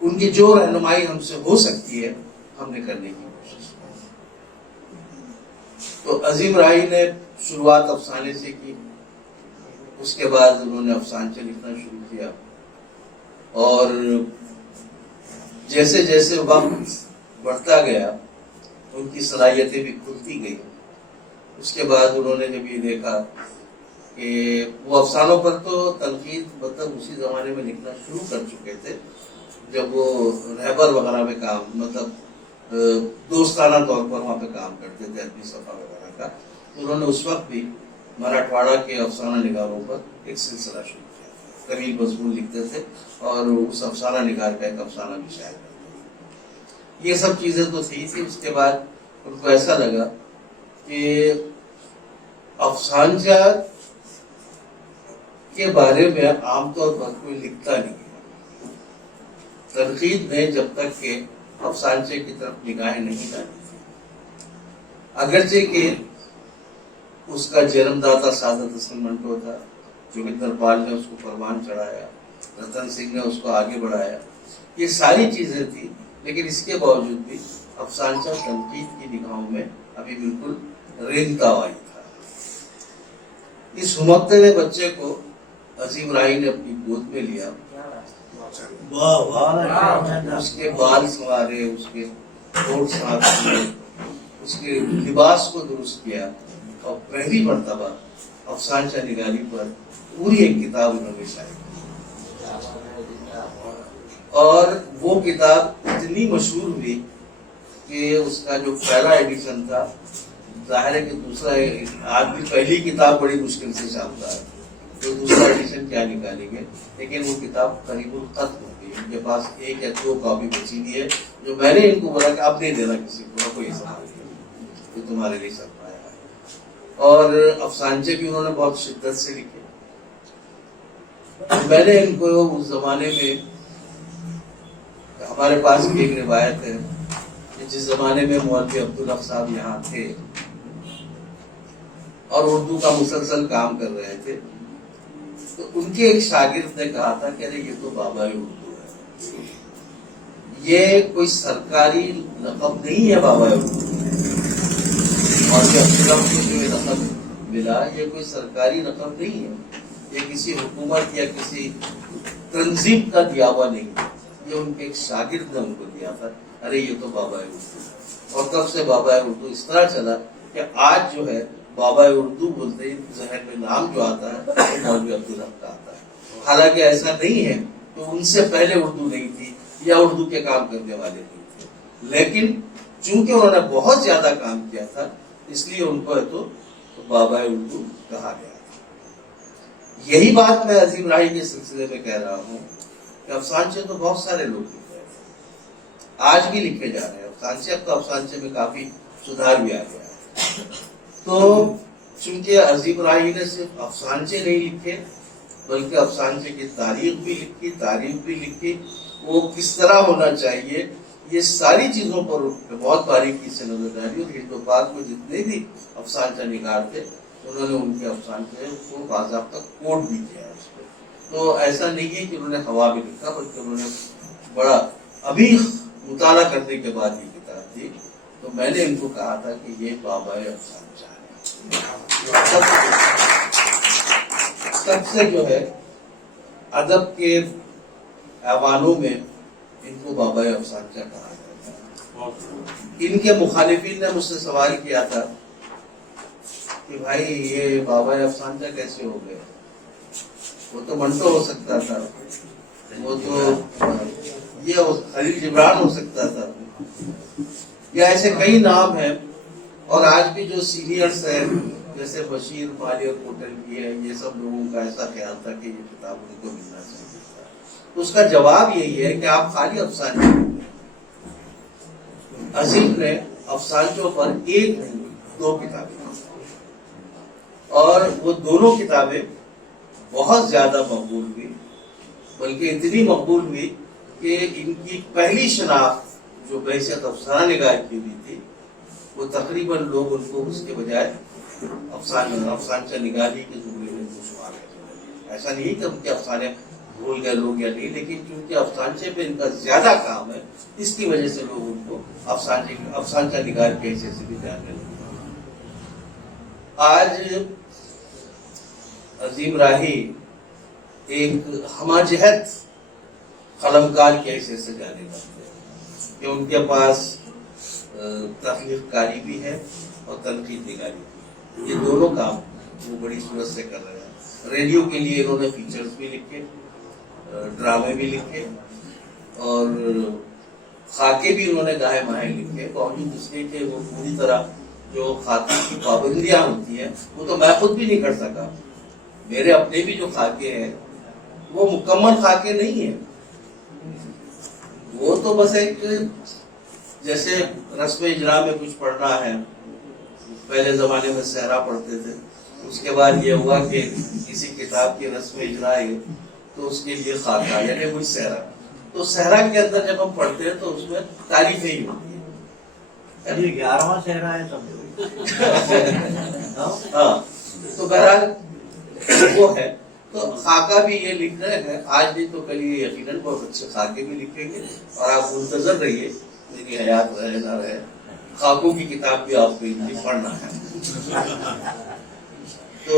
उनकी जो रहनुमाई हमसे हो सकती है हमने करने की कोशिश की। तो अजीम राही ने शुरुआत अफसाने से की, उसके बाद उन्होंने अफसानचे लिखना शुरू किया और जैसे जैसे वक्त बढ़ता गया उनकी सलाहियतें भी खुलती गई। उसके बाद उन्होंने जब ये देखा कि वो अफसानों पर तो तनकीद मतलब उसी जमाने में लिखना शुरू कर चुके थे जब वो रहबर वगैरह में काम, मतलब दोस्ताना तौर पर वहाँ पे काम करते थे अपनी सफा वगैरह का। तो उन्होंने उस वक्त भी मराठवाड़ा के अफसाना निगारों पर एक सिलसिला शुरू किया। कभी मजमून लिखते थे और उस अफसाना निगार का एक अफसाना भी शायद करते थे। ये सब चीजें तो थी। उसके बाद उनको ऐसा लगा कि अफसानचा के बारे में आमतौर पर कोई लिखता नहीं है। तनकीद में जब तक के अफसानचे की तरफ निगाहें नहीं जाती थी, अगरचे के उसका जन्मदाता सादत हसन मंटो था, जोगिंदर पाल ने उसको फरमान चढ़ाया, रतन सिंह ने उसको आगे बढ़ाया, ये सारी चीजें थी। लेकिन इसके बावजूद भी अफसानचा तनकीद की निगाहों में अभी बिल्कुल रेंगता हुआ ही था। इस हुमकते हुए बच्चे को अजीम राही ने अपनी गोद में लिया, उसके बाल संवारे, उसके होठ साफ किए, उसके लिबास को दुरुस्त किया और पहली मर्तबा अफसानचा निगारी पर पूरी एक किताब उन्होंने शायद اور وہ کتاب اتنی مشہور ہوئی کہ اس کا جو پہلا ایڈیشن تھا، ظاہر ہے کہ دوسرا، آج بھی پہلی کتاب بڑی مشکل سے چھاپتا ہے تو دوسرا ایڈیشن کیا نکالیں گے، لیکن وہ کتاب قریب ختم ہو گئی. ان کے پاس ایک یا دو کاپی بچی ہوئی ہے جو میں نے ان کو بولا کہ آپ نہیں دینا کسی کو، کوئی سوال نہیں، جو تمہارے لیے سب پایا ہے. اور افسانچے بھی انہوں نے بہت شدت سے لکھے. میں نے ان کو اس زمانے میں، ہمارے پاس بھی ایک روایت ہے کہ جس زمانے میں مولوی عبدالحق صاحب یہاں تھے اور اردو کا مسلسل کام کر رہے تھے، تو ان کے ایک شاگرد نے کہا تھا کہ ارے یہ تو بابا اردو ہے، یہ کوئی سرکاری لقب نہیں ہے بابا اردو. مولوی عبدالحق کو جو یہ لقب ملا یہ کوئی سرکاری لقب نہیں ہے، یہ کسی حکومت یا کسی تنظیم کا دیا ہوا نہیں ہے، یہ ان کے ایک شاگرد نے ان کو دیا تھا. ارے یہ تو بابا اردو. اور تب سے بابا اردو اس طرح چلا کہ آج جو ہے بابا اردو بولتے ہی ذہن میں نام جو آتا ہے وہ مولوی عبدالحق کا آتا ہے. حالانکہ ایسا نہیں ہے کہ ان سے پہلے اردو نہیں تھی یا اردو کے کام کرنے والے نہیں تھے، لیکن چونکہ انہوں نے بہت زیادہ کام کیا تھا اس لیے ان کو تو بابا اردو کہا گیا. یہی بات میں عظیم راہی کے سلسلے میں کہہ رہا ہوں کہ افسانچے تو بہت سارے لوگ لکھ رہے ہیں، آج بھی لکھے جا رہے ہیں افسانچے. اب تو افسانچے میں کافی سدھار بھی آ گیا ہے. تو چونکہ عظیم راہی نے صرف افسانچے نہیں لکھے بلکہ افسانچے کی تاریخ بھی لکھی، تاریخ بھی لکھی، وہ کس طرح ہونا چاہیے، یہ ساری چیزوں پر بہت باریکی سے نظر ڈالی. اور ہند و پاک میں جتنے بھی افسانچہ نگار تھے انہوں نے ان کے افسانچے کو باضابطہ کوٹ بھی کیا ہے اس پہ. تو ایسا نہیں ہے کہ انہوں نے ہوا بھی لکھا بلکہ انہوں نے بڑا ابھی مطالعہ کرنے کے بعد یہ کتاب دی. تو میں نے ان کو کہا تھا کہ یہ بابا افسانچہ ہے. سب سے جو ہے ادب کے ایوانوں میں ان کو بابا افسانچہ کہا جاتا ہے. ان کے مخالفین نے مجھ سے سوال کیا تھا کہ بھائی یہ بابا افسانچہ کیسے ہو گئے، وہ تو منٹو ہو سکتا تھا، وہ تو یہ خلیل جبران ہو سکتا تھا، یا ایسے کئی نام ہیں. اور آج بھی جو سینئرز ہیں جیسے بشیر مالی اور کوٹل کی ہے، یہ سب لوگوں کا ایسا خیال تھا کہ یہ کتاب ان کو ملنا چاہیے تھا. تو اس کا جواب یہی ہے کہ آپ خالی افسانے، عظیم نے افسانچوں پر ایک نہیں دو کتابیں، اور وہ دونوں کتابیں بہت زیادہ مقبول ہوئی، بلکہ اتنی مقبول ہوئی کہ ان کی پہلی شناخت جو بحیثیت افسانہ نگار کی ہوئی تھی وہ تقریباً لوگ ان کو اس کے بجائے افسانچہ نگاری کے زمرے میں شمار کرتے. ایسا نہیں کہ ان کے افسانے بھول گئے لوگ یا نہیں، لیکن کیونکہ افسانچے پہ ان کا زیادہ کام ہے اس کی وجہ سے لوگ ان کو افسانچہ نگار کے حیثیت سے بھی جاننے لگے. آج عظیم راہی ایک ہمہ-جہت قلمکار کی حیثیت سے جانے جاتے ہیں کہ ان کے پاس تخلیق کاری بھی ہے اور تنقید نگاری بھی. یہ دونوں کام وہ بڑی صورت سے کر رہے ہیں. ریڈیو کے لیے انہوں نے فیچرز بھی لکھے، ڈرامے بھی لکھے، اور خاکے بھی انہوں نے گاہے ماہے لکھے. باوجود اس کے کہ وہ پوری طرح جو خاکے کی پابندیاں ہوتی ہیں وہ تو میں خود بھی نہیں کر سکا. میرے اپنے بھی جو خاکے ہیں وہ مکمل خاکے نہیں ہیں، وہ تو بس ایک جیسے رسم اجرا میں کچھ پڑھنا ہے. پہلے زمانے میں صحرا پڑھتے تھے، اس کے بعد یہ ہوا کہ کسی کتاب کی رسم اجرا ہے تو اس کے لیے خاکہ یعنی کچھ صحرا. تو صحرا کے اندر جب ہم پڑھتے ہیں تو اس میں تعریفیں ہی ہوتی ہیں. 11واں صحرا ہے سب. ہاں تو بہرحال وہ ہے. تو خاکہ بھی یہ لکھ رہے ہیں آج نہیں تو کل یہ یقیناً بہت اچھے خاکے بھی لکھیں گے. اور آپ منتظر رہیے، میری حیات رہے نہ رہے خاکوں کی کتاب بھی آپ کو ان کی پڑھنا ہے. تو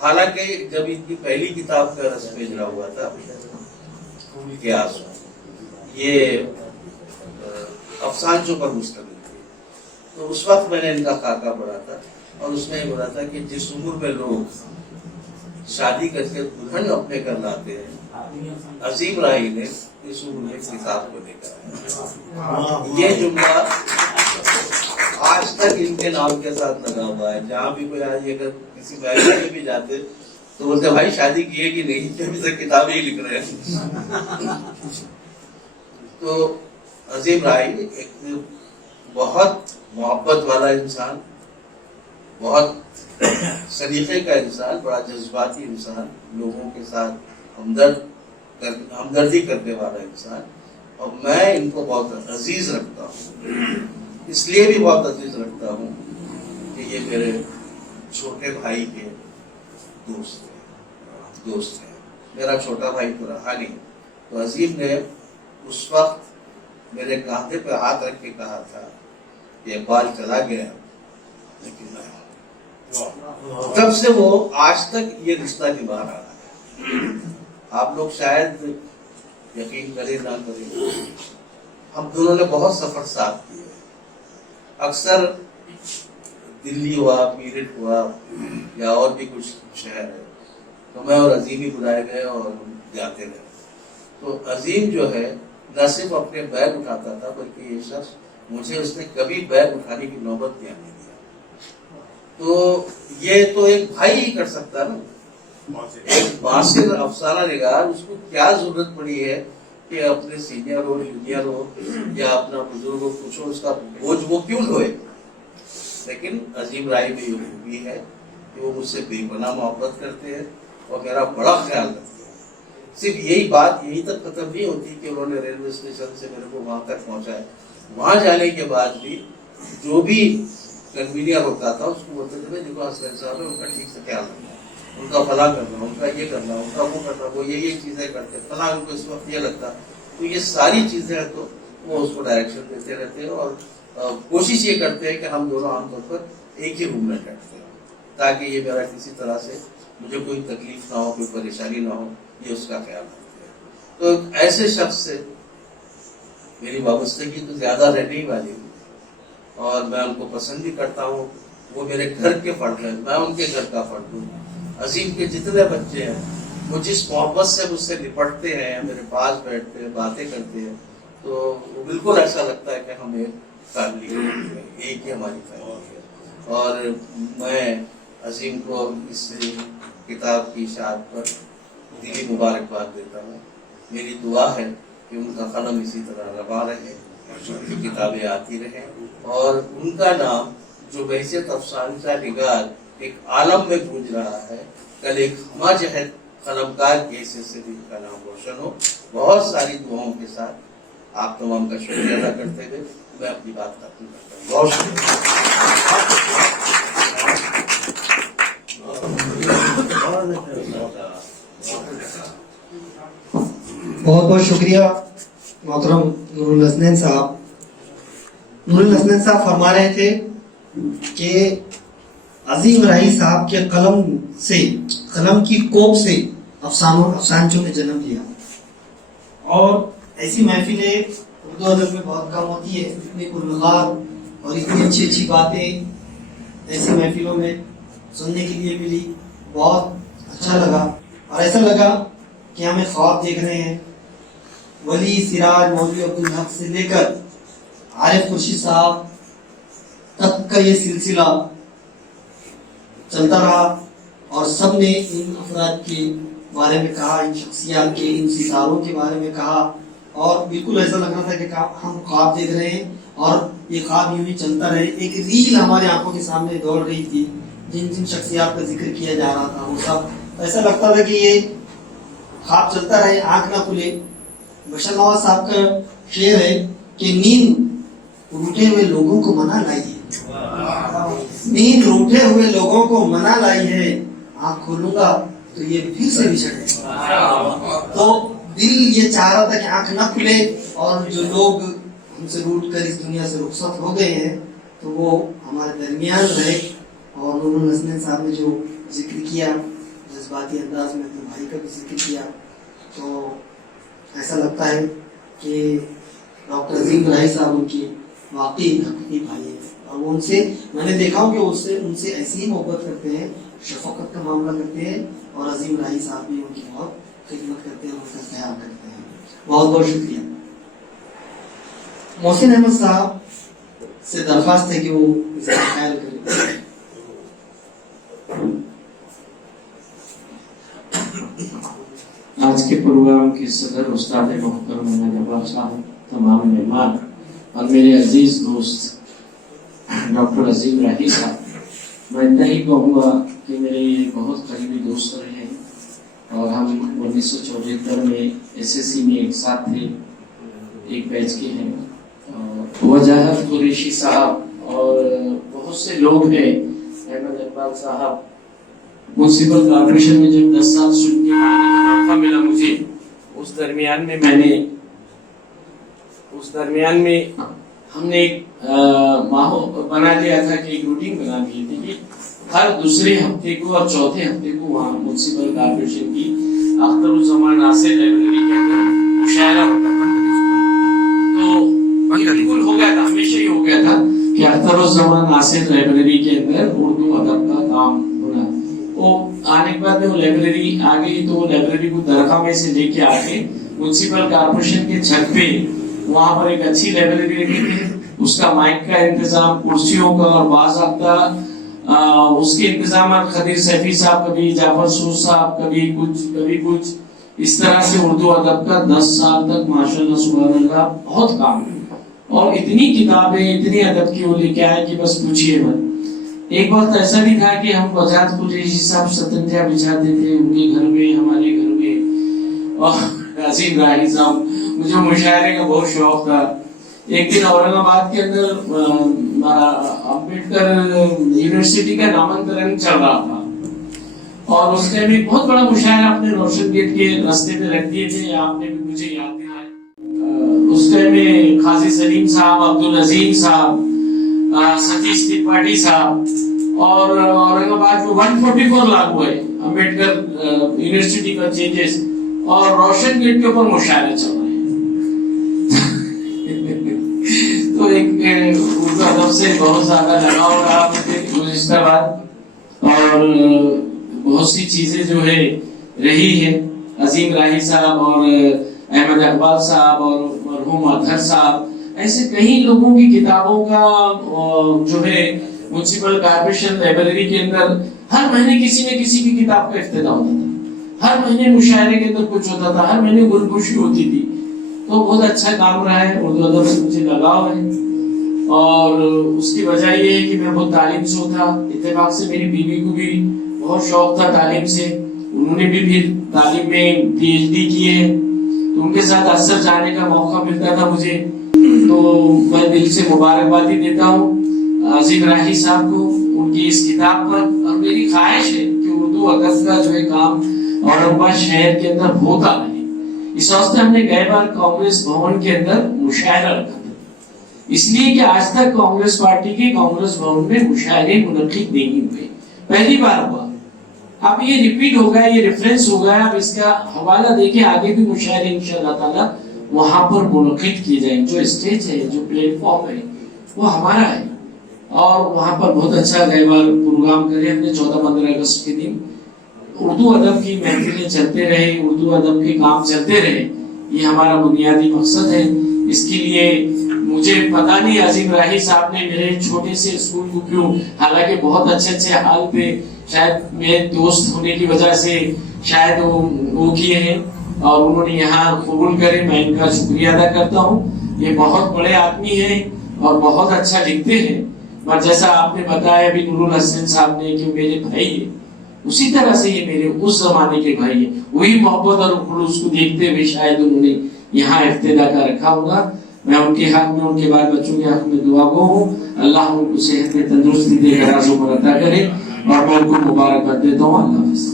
حالانکہ جب ان کی پہلی کتاب کا رسم اجرا ہوا تھا پھول کے آنسو، یہ افسانچوں پر مشتمل تھی. تو اس وقت میں نے ان کا خاکہ پڑھا تھا اور اس میں یہ بولا تھا کہ جس عمر میں لوگ شادی کر کے دلہن اپنے گھر لاتے ہیں، عظیم راہی نے इस उम्र में किताब को लेकर आए। ये जुमला आज तक इनके नाम के साथ लगा हुआ है। जहाँ भी कोई आज अगर किसी महफिल में भी जाते तो बोलते भाई शादी की है कि नहीं, कि अभी तक किताबें ही लिख रहे हैं। तो अजीम राय एक बहुत मोहब्बत वाला इंसान, बहुत सलीके का इंसान, बड़ा जज्बाती इंसान, लोगों के साथ हमदर्दी करने वाला इंसान, और मैं इनको बहुत अजीज रखता हूँ। इसलिए भी बहुत अजीज रखता हूँ कि ये मेरे छोटे भाई के दोस्त हैं। मेरा छोटा भाई तो रहा नहीं, तो अजीम ने उस वक्त मेरे कांधे पे हाथ रख के कहा था कि इकबाल चला गया लेकिन मैं, तब से वो आज तक ये रिश्ता निभा रहा है। आप लोग शायद यकीन करें ना करें, हम दोनों ने बहुत सफर साथ किए। अक्सर दिल्ली हुआ, मीरठ हुआ या और भी कुछ शहर है, तो मैं और अजीम ही बुलाए गए और हम जाते रहे। तो अजीम जो है न सिर्फ अपने बैग उठाता था, बल्कि ये शख्स मुझे उसने कभी बैग उठाने की नौबत नहीं आने दिया। तो ये तो एक भाई ही कर सकता ना। एक मासिर अफसाना निगार, उसको क्या जरूरत पड़ी है कि अपने सीनियर हो, जूनियर हो या अपना बुजुर्ग हो, पूछो उसका बोझ वो क्यों ढोए। लेकिन अजीम राय में ये खूबी है कि वो मुझसे बेपनाह मोहब्बत करते हैं और मेरा बड़ा ख्याल रखते हैं। सिर्फ यही बात यहीं तक खत्म नहीं होती कि उन्होंने रेलवे स्टेशन से मेरे को वहां तक पहुंचाया, वहां जाने के बाद भी जो भी कन्वीनियर होता था उसको बोलते थे देखो हसनैन साहब है, उनका ठीक से ख्याल रखना, उनका फला करना, उनका ये करना, उनका वो करना, वो ये चीजें करते, फला उनको इस वक्त ये लगता। तो ये सारी चीजें हैं, तो वो उसको डायरेक्शन देते रहते हैं और कोशिश ये करते हैं कि हम दोनों आमतौर पर एक ही रूम में बैठते हैं, ताकि ये मेरा किसी तरह से मुझे कोई तकलीफ ना हो, कोई परेशानी ना हो, ये उसका ख्याल रखते हैं। तो ऐसे शख्स से मेरी वाबस्तगी तो ज्यादा रहने ही वाली है और मैं उनको पसंद भी करता हूँ। वो मेरे घर के फर्द हैं, मैं उनके घर का फर्द हूँ। अजीम के जितने बच्चे हैं वो जिस मोहब्बत से मुझसे निपटते हैं, मेरे पास बैठते हैं, बातें करते हैं, तो वो बिल्कुल ऐसा लगता है कि हम एक फैमिली हैं, एक ही हमारी फैमिली है। और मैं अजीम को इस किताब की शाद पर दिली मुबारकबाद देता हूँ। मेरी दुआ है कि उनका कलम इसी तरह रवा रहे, उनकी किताबें आती रहें और उनका नाम जो बहसियत अफसाना निगार एक आलम में गूंज रहा है, कल एक हमाजहद कलमकार के हिस्से से भी उनका नाम रोशन हो। बहुत सारी दुआओं के साथ आप तमाम का शुक्रिया अदा करते हुए मैं अपनी बात खत्म करता हूँ। बहुत बहुत शुक्रिया मोहतरम नूरुल हसनैन साहब। नूरुल हसनैन साहब फरमा रहे थे कि अजीम राही साहब के कलम से, कलम की कोप से अफसानचों ने जन्म लिया। और ऐसी महफिलें उर्दू अदब में बहुत कम होती है, इतनी पुरमखार और इतनी अच्छी अच्छी बातें ऐसी महफिलों में सुनने के लिए मिली। बहुत अच्छा लगा और ऐसा लगा कि हमें ख्वाब देख रहे हैं। वली, सिराज, मौलवी अब्दुल हक से लेकर आरिफ खुर्शीद साहब तक का ये सिलसिला चलता रहा और सब ने इन अफराद के बारे में कहा, इन शख्सियात के, इन सितारों के बारे में कहा और बिल्कुल ऐसा लग रहा था कि हम ख्वाब देख रहे हैं और ये ख्वाब यूं ही चलता रहे। एक रील हमारे आंखों के सामने दौड़ रही थी, जिन जिन शख्सियात का जिक्र किया जा रहा था वो सब ऐसा लगता था कि ये ख्वाब चलता रहे, आंख ना खुले। बशर नवाज साहब का शेर है कि नींद रूठे हुए लोगों को मना लाई है, नींद रूठे हुए लोगों को मना लाई है, आंख खोलूंगा तो ये फिर से बिछड़। तो दिल ये चाह रहा था कि आंख ना खुले और जो लोग हमसे रूठ कर इस दुनिया से रुखसत हो गए हैं तो वो हमारे दरमियान रहे। और नूरुल हसनैन साहब ने जो जिक्र किया जज्बाती अंदाज में अपने भाई का भी जिक्र किया, तो ऐसा लगता है कि डॉक्टर अजीम राही साहब उनकी वाकई हकीकी भाई है और वो उनसे मैंने देखा हूँ कि उनसे ऐसी ही मोहब्बत करते हैं, शफकत का मामला करते हैं और अजीम राही साहब भी उनकी बहुत खिदमत करते हैं, उनका ख्याल करते हैं। बहुत बहुत शुक्रिया। मोहसिन अहमद साहब से दरख्वास्त है कि वो इसका ख्याल करें। आज के प्रोग्राम के सदर उस्ताद मोहतरम मोहम्मद साहब, तमाम मेहमान और मेरे अजीज दोस्त डॉक्टर अजीम राही साहब, मैं इतना ही कहूँगा कि मेरे बहुत करीबी दोस्त रहे हैं और हम 1974 में SSC में एक साथ थे, एक बैच के हैं। वजाहत कुरैशी साहब और बहुत से लोग हैं, अहमद इकबाल साहब, म्युनिसिपल कॉर्पोरेशन में जब 10 साल छुट्टी का मौका मिला मुझे, उस दरमियान में हमने एक माहौल बना लिया था कि एक रूटीन बना दी थी कि हर दूसरे हफ्ते को और चौथे हफ्ते को वहाँ म्युनिसिपल कॉर्पोरेशन की अख्तरुज़्ज़मान नासिर लाइब्रेरी के अंदर मुशायरा होता था। तो बिल्कुल हो गया था, हमेशा ही हो गया था कि अख्तरुज़्ज़मान नासिर लाइब्रेरी के अंदर उर्दू अदब का काम होना। वो आने के बाद में वो लाइब्रेरी आ गई, तो वो लाइब्रेरी को दरगाह में से लेके आके म्युनिसिपल कॉर्पोरेशन के छत पे वहाँ पर एक अच्छी लाइब्रेरी रखी थी। उसका माइक का इंतजाम, कुर्सियों का और बाज़ाब्ता उसके इंतजाम खदीर सैफी साहब, कभी जाफर सूद साहब, कभी कुछ इस तरह से उर्दू अदब का 10 साल तक माशाल्लाह सुभान अल्लाह बहुत काम, और इतनी किताबें इतनी अदब की वो लेके आए कि बस पूछिए मत। एक वक्त ऐसा भी था कि हम वजाहत कुरैशी साहब सतंजा बिछाते थे उनके घर में, हमारे घर में, और अजीम राही साहब, मुझे मुशायरे का बहुत शौक था। एक दिन औरंगाबाद के अंदर अम्बेडकर यूनिवर्सिटी का नामांतरण चल रहा था और उस टाइम एक बहुत बड़ा मुशायरा अपने रोशन गेट के रास्ते पे रख दिए थे, आपने भी मुझे याद दिलाया। उस टाइम में काजी सलीम साहब, अब्दुल अजीम साहब, सतीश त्रिपाठी साहब, और औरंगाबाद में 144 लागू है अम्बेडकर यूनिवर्सिटी का चेंजेस, और रोशन गेट के ऊपर मुशायरा चल रहे हैं। तो एक उर्दू अदब से बहुत ज्यादा लगाव रहा मुझे गुज़िश्ता बार, और बहुत सी चीजें जो है रही है। अजीम राही साहब और अहमद इकबाल साहब और मरहूम अतहर साहब, ऐसे कई लोगों की किताबों का जो है म्युनिसिपल कॉर्पोरेशन लाइब्रेरी के अंदर हर महीने किसी न किसी की किताब का इफ्तिताह होता था, हर महीने मुशायरे के अंदर कुछ होता था, हर महीने गुलगोशी होती थी। तो बहुत अच्छा काम रहा है, उर्दू अदब से मुझे लगाव है, और उसकी वजह ये है कि मैं बहुत तालीम से था। इत्तेफाक से मेरी बीवी को भी बहुत शौक था तालीम से, उन्होंने भी फिर तालीम में PhD की है, तो उनके साथ अक्सर जाने का मौका मिलता था मुझे। तो मैं दिल से मुबारकबादी देता हूँ अजीम राही साहब को उनकी इस किताब पर, और मेरी ख्वाहिश है कि उर्दू अदब का जो है काम औरंगाबाद शहर के अंदर होता रहे। इस वास्ते हमने गए बार कांग्रेस भवन के अंदर मुशायरा रखा था, इसलिए कि आज तक कांग्रेस पार्टी के कांग्रेस भवन में मुशायरे मुनक्किद नहीं हुए, पहली बार हुआ। अब ये रिपीट हो गया, ये रेफरेंस हो गया, अब इसका हवाला देके आगे भी मुशायरे इंशाअल्लाह ताला वहां पर मुनक्किद किए जाएंगे। जो स्टेज है, जो प्लेटफॉर्म है, वो हमारा है, और वहां पर बहुत अच्छा गए बार प्रोग्राम करे हमने 14-15 अगस्त के दिन। उर्दू अदब की महफिलें चलते रहे, उर्दू अदब के काम चलते रहे, ये हमारा बुनियादी मकसद है। इसके लिए मुझे पता नहीं अजीम राही साहब ने मेरे छोटे से स्कूल को क्यों, हालांकि बहुत अच्छे हाल पे, शायद मेरे दोस्त होने की वजह से शायद वो किए हैं और उन्होंने यहाँ कबूल करे, मैं इनका शुक्रिया अदा करता हूँ। ये बहुत बड़े आदमी हैं और बहुत अच्छा लिखते हैं, और जैसा आपने बताया अभी नूरुल हसन साहब ने कि मेरे भाई है, उसी तरह से ये मेरे उस जमाने के भाई है। वही मोहब्बत और खुलूस को देखते हुए शायद उन्होंने यहाँ इफ्तिदा का रखा होगा। मैं उनके हक में, उनके बाल बच्चों के हक में दुआ गो हूँ, अल्लाह उनको सेहत में तंदुरुस्ती देकर आज़ उम्र अता करे, और मैं उनको मुबारकबाद देता हूँ। अल्लाह हाफ़िज़।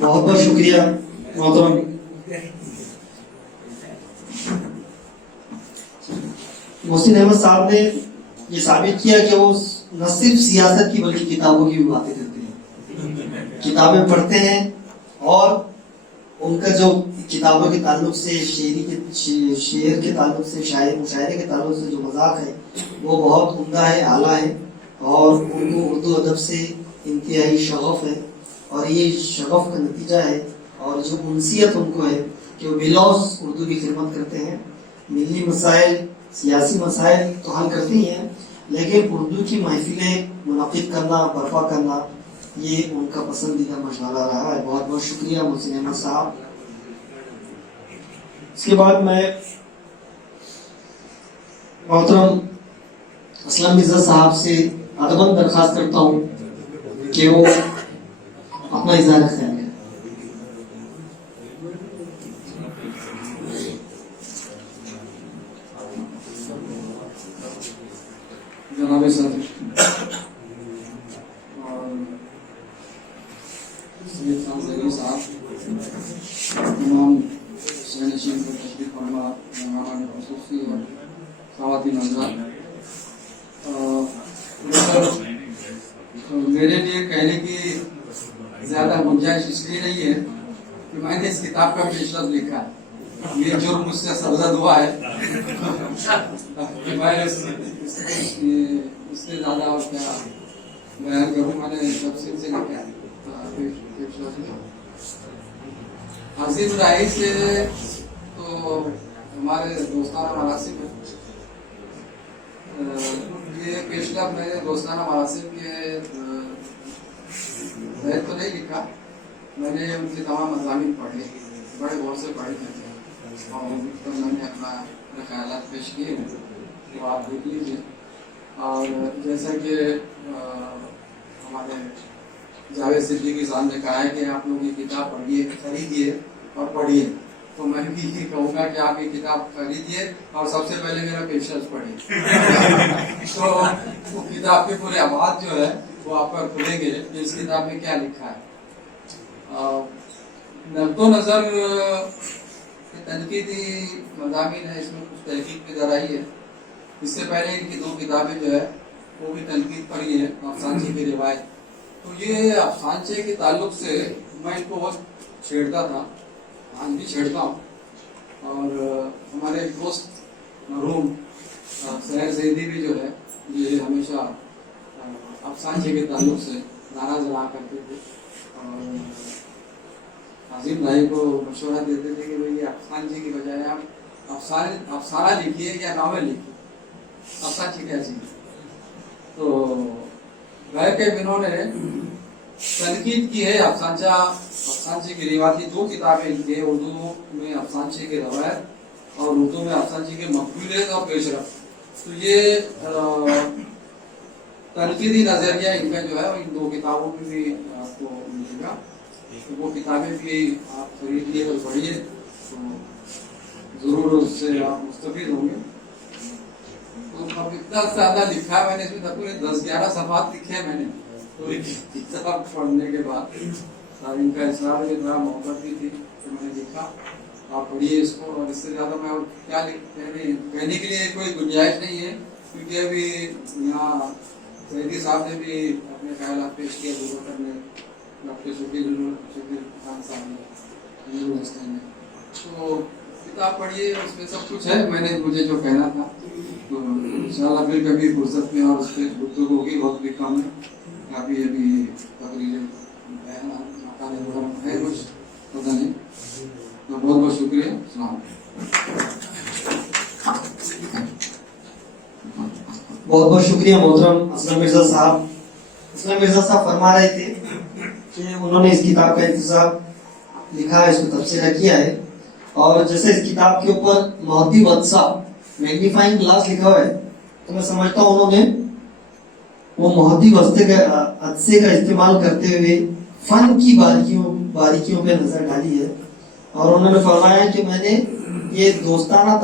बहुत बहुत शुक्रिया मोहतरम। मोहसिन अहमद साहब ने ये साबित किया कि वो न सिर्फ सियासत की बल्कि किताबों की भी बातें करते हैं, किताबें पढ़ते हैं, और उनका जो किताबों के ताल्लुक से, शेर के ताल्लुक से, मुशायरे के ताल्लुक से जो मजाक है वो बहुत उम्दा है, आला है, और उर्दू अदब से इंतहाई शगफ है, और ये शगफ का नतीजा है اور جو انسیت ان کو ہے کہ وہ بلوز اردو کی خدمت کرتے ہیں. ملی مسائل سیاسی مسائل تو حل کرتے ہی ہیں, لیکن اردو کی محفلیں منعقد کرنا, برپا کرنا, یہ ان کا پسندیدہ مشغلہ رہا ہے. بہت بہت شکریہ محسن احمد صاحب. اس کے بعد میں محترم اسلم مرزا صاحب سے ادباً درخواست کرتا ہوں کہ وہ اپنا اظہار خیال کریں. جناب صدر اور سید خان زیری صاحب, تمام شہنشین کو تشریف فرما مہمان خصوصی اور خواتین حضرات, میرے لیے کہنے کی زیادہ گنجائش اس لیے نہیں ہے کہ میں نے اس کتاب کا پیش لفظ لکھا ہے. یہ جرم مجھ سے سرزد ہوا ہے کہ میں اس سے زیادہ اور کیا بیان کروں. میں نے تفصیل سے لکھا ہے. عظیم راہی سے تو ہمارے دوستانہ مراسم ہے. یہ پیش لفظ میں نے دوستانہ مراسم کے تحت تو نہیں لکھا, میں نے ان کے تمام مضامین پڑھے, بڑے غور سے پڑھے تھے اور میں نے اپنا خیالات پیش کیے ہیں, وہ آپ دیکھ لیجیے. اور جیسا کہ ہمارے جاوید صدیقی صاحب نے کہا ہے کہ آپ لوگ یہ کتاب پڑھیے, خریدیے اور پڑھیے, تو میں بھی یہ کہوں گا کہ آپ یہ کتاب خریدیے اور سب سے پہلے میرا پیش لفظ پڑھیے. تو وہ کتاب کے پورے ابعاد جو ہے وہ آپ پر کھلیں گے کہ اس کتاب میں کیا لکھا ہے. نقد و نظر تنقیدی مضامین ہے, اس میں کچھ تحقیق بھی ذرائع ہے. اس سے پہلے ان کی 2 کتابیں جو ہے وہ بھی تنقید پڑھی ہے, افسانچے کی روایت. تو یہ افسانچے کے تعلق سے میں ان کو بہت چھیڑتا تھا, آج بھی چھیڑتا ہوں. اور ہمارے دوست مرحوم سہر زیدی بھی جو ہے یہ ہمیشہ افسانچے کے تعلق سے نعرہ رہا کرتے تھے اور عظیم بھائی کو مشورہ دیتے تھے کہ بھائی افسانچے کی بجائے آپ افسانہ لکھیے یا ناول لکھیے, افسانچے کیا چیز. تو غیر کہ انہوں نے تنقید کی ہے افسانچے کی روایتی 2 کتابیں لکھی ہیں, اردو میں افسانچے کے روایت اور اردو میں افسانچے کے مقبولے اور پیش رفت. تو یہ تنقیدی نظریہ ان کا جو ہے ان 2 کتابوں میں بھی آپ کو ملے گا. تو وہ کتابیں بھی آپ خرید لیے اور پڑھیے تو ضرور اس سے آپ مستفید ہوں گے. تو اب اتنا زیادہ لکھا ہے میں نے, اس میں پورے 10-11 صفحات لکھے ہیں میں نے پوری کتاب پڑھنے کے بعد. ان کا اصرار بھی تھا, محبت بھی تھی کہ میں نے لکھا, آپ پڑھیے اس کو. اور اس سے زیادہ میں کیا کہنے کے لیے کوئی گنجائش نہیں ہے, کیونکہ ابھی یہاں زیدی صاحب نے بھی اپنے خیالات پیش کیا, نے ڈاکٹر شکیل خان صاحب نے. تو کتاب پڑھیے, اس میں سب کچھ ہے. میں نے مجھے جو کہنا تھا تو انشاءاللہ پھر کبھی فرصت میں اور اس پہ گفتگو ہوگی. وقت بھی کم ہے, کافی ابھی تقریر ہے کچھ پتہ نہیں. تو بہت بہت شکریہ. السلام بہت بہت شکریہ محترم اسلم مرزا صاحب. اسلم مرزا صاحب فرما رہے تھے کہ انہوں نے اس کتاب کا انتظام لکھا ہے, اس کو تبصرہ کیا ہے, اور جیسے اس کتاب کے اوپر محدی ودسا میگنیفائنگ گلاس لکھا ہوا ہے, تو میں سمجھتا ہوں انہوں نے وہ محدی وسطے کا عدسے کا استعمال کرتے ہوئے فن کی باریکیوں پہ نظر ڈالی ہے. اور انہوں نے فرمایا کہ میں نے یہ دوستانہ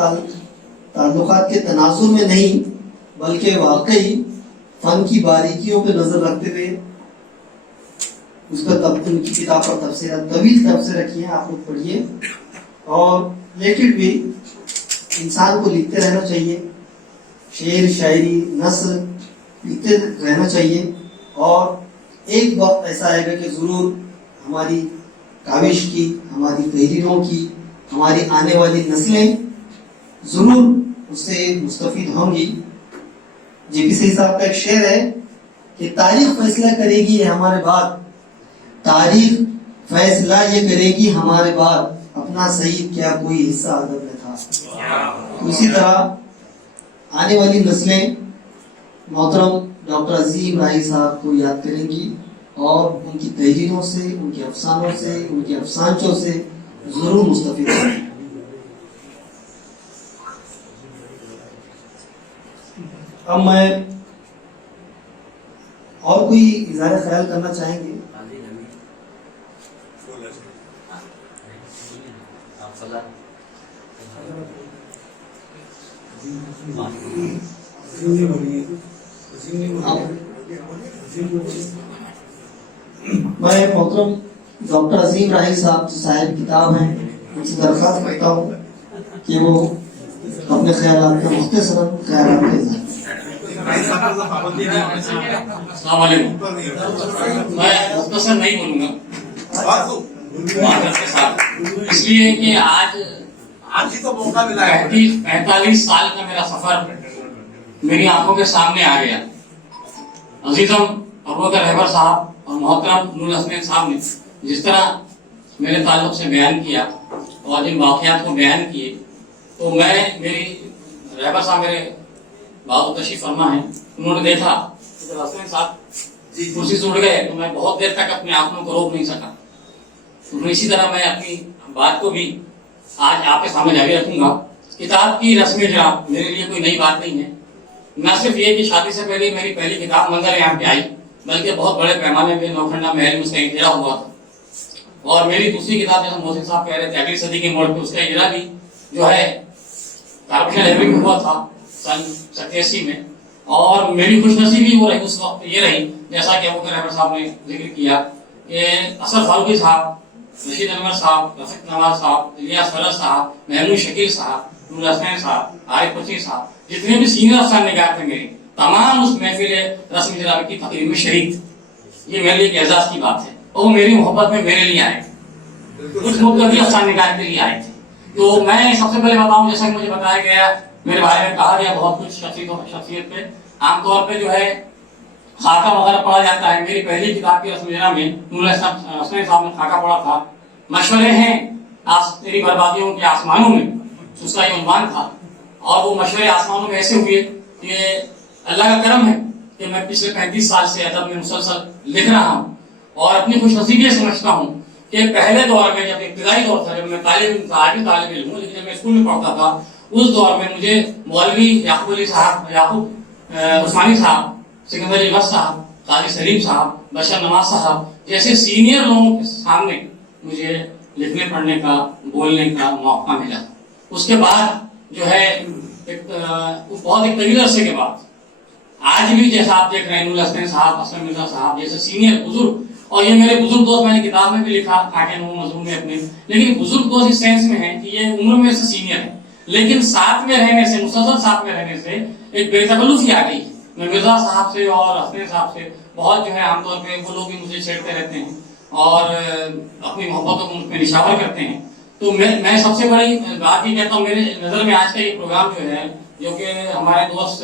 تعلقات کے تناظر میں نہیں بلکہ واقعی فن کی باریکیوں پہ نظر رکھتے ہوئے اس پر ان کی کتاب پر تبصرہ طویل تبصرہ کیے ہیں, آپ لوگ پڑھیے. اور لیکن بھی انسان کو لکھتے رہنا چاہیے, شعر شاعری نثر لکھتے رہنا چاہیے. اور ایک وقت ایسا آئے گا کہ ضرور ہماری کاوش کی, ہماری تحریروں کی, ہماری آنے والی نسلیں ضرور اس سے مستفید ہوں گی. جی پی سی صاحب کا ایک شعر ہے کہ تاریخ فیصلہ کرے گی ہمارے بعد, تاریخ फैसला ये करे कि हमारे बाद अपना सईद क्या कोई हिस्सा अदब में था। तो इसी तरह आने वाली नस्लें मोहतरम डॉक्टर अजीम राही साहब को याद करेंगी और उनकी तहरीरों से, उनके अफसानों से, उनके अफसानचों से जरूर मुस्तफीद होंगी। अब मैं और कोई इज़हार ख्याल करना चाहेंगे? मैं मोहतरम डॉक्टर अजीम राही साहब जो साहिब किताब हैं उनसे दरख्वास्त करता हूँ कि वो अपने ख्यालात का मुख्तसरन ख्यालात का इज़हार। अस्सलाम वालेकुम। मैं मुख्तसर नहीं बोलूंगा के साथ, इसलिए कि आज ही तो मौका मिला है। 45 साल का मेरा सफर मेरी आंखों के सामने आ गया। अजीजम अबूबकर रहबर साहब और मोहतरम नूर हसन साहब ने जिस तरह मेरे ताल्लुक से बयान किया और जिन वाक़यात को बयान किए, तो मैं मेरी रहबर साहब मेरे बाबू तशरीफ फरमा है, उन्होंने देखा जब हसन साहब कुर्सी से उठ गए तो मैं बहुत देर तक अपने आंखों को रोक नहीं सका। तो इसी तरह मैं अपनी बात को भी आज आपके सामने जारी रखूंगा। किताब की रस्म इजरा मेरे लिए कोई नई बात नहीं है। न सिर्फ ये कि शादी से पहले मेरी पहली किताब मंजर यहाँ पे आई, बल्कि बहुत बड़े पैमाने पे नौखंडा महल में उसका इजरा हुआ था। और मेरी दूसरी किताब जैसे मोहसिन साहब कह रहे थे अगली सदी के मोड़ पे, उसका इजरा भी जो है कारपोरेशन लाइब्रेरी में हुआ था सन 87 में। और मेरी खुशनसीबी वो रही उस वक्त ये रही, जैसा कि अबूबकर रहबर साहब ने जिक्र किया कि असद फारूकी साहब, रशीद अनवर साहब, रफीक नवाज साहब, इलियास फरज साहब, महमूद शकील साहब, नूर हसन साहब, आरिफ कुर्सी साहब, जितने भी सीनियर अफसर निगाह थे मेरे, तमाम उस महफिल रस्म इजरा की तकरीब में शरीक थे। ये मेरे लिए एक एजाज की बात है और वो मेरी मोहब्बत में मेरे लिए आए थे, कुछ लोग कभी अफसर निगाह के लिए आए थे। तो मैं सबसे पहले बताऊं, जैसा कि मुझे बताया गया, मेरे बारे में कहा गया बहुत कुछ शख्सियत पे, आमतौर पे जो है खाका वगैरह पढ़ा जाता है। मेरी पहली किताब की रस्म इजरा में नूर हसन साहब ने खाका पढ़ा था। मशवरे हैं तेरी बर्बादियों के आसमानों में, उसका ये उन्वान था। और वो मशवरे आसमानों में ऐसे हुए कि अल्लाह का करम है कि मैं पिछले 35 साल से अदब में मुसलसल लिख रहा हूँ और अपनी खुशनसीबी समझता हूँ कि पहले दौर में, जब इब्तिदाई दौर था, जब मैं तालिब इल्म हूँ, लेकिन जब मैं स्कूल में पढ़ता था, उस दौर में मुझे मौलवी याकूब अली साहब, याकूब उस्मानी साहब, सिकंदर अली बख्श साहब, काजी सलीम साहब, बशर नवाज साहब जैसे सीनियर लोगों के सामने मुझे लिखने पढ़ने का, बोलने का मौका मिला। उसके बाद जो है बहुत एक तवील अरसे के बाद आज भी जैसा आप देख रहे हैं नूर हसन साहब, असलम मिर्जा साहब जैसे सीनियर बुजुर्ग, और ये मेरे बुजुर्ग दोस्त, मैंने किताब में भी लिखा खाके मजमून में अपने, लेकिन बुजुर्ग दोस्त इस सेंस में है कि ये उम्र में से सीनियर है, लेकिन साथ में रहने से, मुसलसल साथ में रहने से एक बेतकल्लुफी आ गई। मैं मिर्जा साहब से और हसन साहब से बहुत जो है आमतौर पर वो लोग भी मुझे छेड़ते रहते हैं और अपनी मोहब्बतों को मुझ पर निशावर करते हैं। तो मैं सबसे बड़ी बात ये कहता हूँ, मेरे नजर में आज का ये प्रोग्राम जो है, जो कि हमारे दोस्त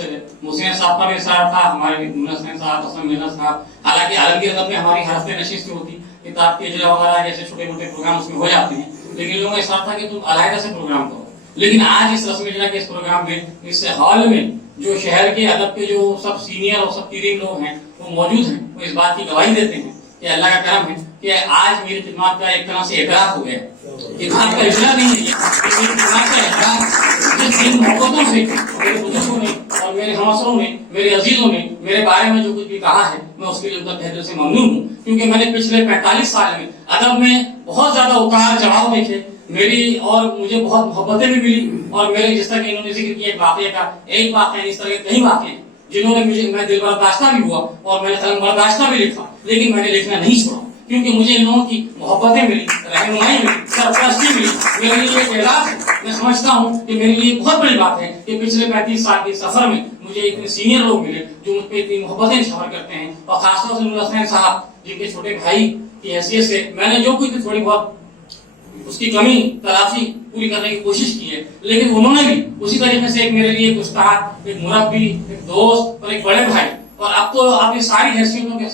मुहसिन साहब का भी इशारा था, हमारे नूर हसन साहब, असलम मिर्जा साहब, हालांकि आलमगीर अदब में हमारी हर हफ्ते नशिस्त होती, किताब के इजरा वगैरह जैसे छोटे मोटे प्रोग्राम उसमें हो जाते हैं, लेकिन लोगों का इशारा था कि तुम अलहदा से प्रोग्राम करो। लेकिन आज इस रस्म इजरा के इस प्रोग्राम में, इस हॉल में जो शहर के अदब के जो सब सीनियर और सब तीन लोग हैं वो मौजूद हैं, वो इस बात की गवाही देते हैं कि अल्लाह का करम है कि आज मेरी खिदमत का एक तरह से एतराफ हो गया। किताब का इजरा नहीं है, मेरी खिदमत का एतराफ जिन मोहब्बतों से मेरे बुजुर्गों ने और मेरे हमअसरों ने, मेरे अजीजों ने मेरे बारे में जो कुछ भी कहा है, मैं उसके लिए उनका तहे दिल से ममनून हूँ। क्योंकि मैंने पिछले 45 साल में अदब में बहुत ज्यादा उतार चढ़ाव देखे, मेरी और मुझे बहुत मोहब्बतें भी मिली, और मेरे जिस तरह इन्होंने जिक्र किया एक वाक़े का, एक वाक़या इस तरह के कई वाक़े हैं जिन्होंने मुझे, मैं दिल बर्दाश्ता भी हुआ और मैंने कलम बर्दाश्ता भी लिखा, लेकिन मैंने लिखना नहीं छोड़ा, क्योंकि मुझे इन लोगों की मोहब्बतें मिली, रहनुमाई मिली, सरपरस्ती मिली। मेरे लिए एक एहसास है, मैं समझता हूँ कि मेरे लिए बहुत बड़ी बात है कि पिछले 35 साल के सफर में मुझे इतने सीनियर लोग मिले जो मुझ पर इतनी मोहब्बतें निशावर करते हैं, और खासतौर से नूर हसन साहब जिनके छोटे भाई की हैसियत से मैंने जो कुछ थोड़ी बहुत उसकी कमी तलाफी पूरी करने की कोशिश की है, लेकिन उन्होंने भी उसी तरीके से एक मेरे लिए एक उस्ताद, एक मुरब्बी, एक दोस्त और एक बड़े भाई, और अब तो आपकी सारी हैसियतों के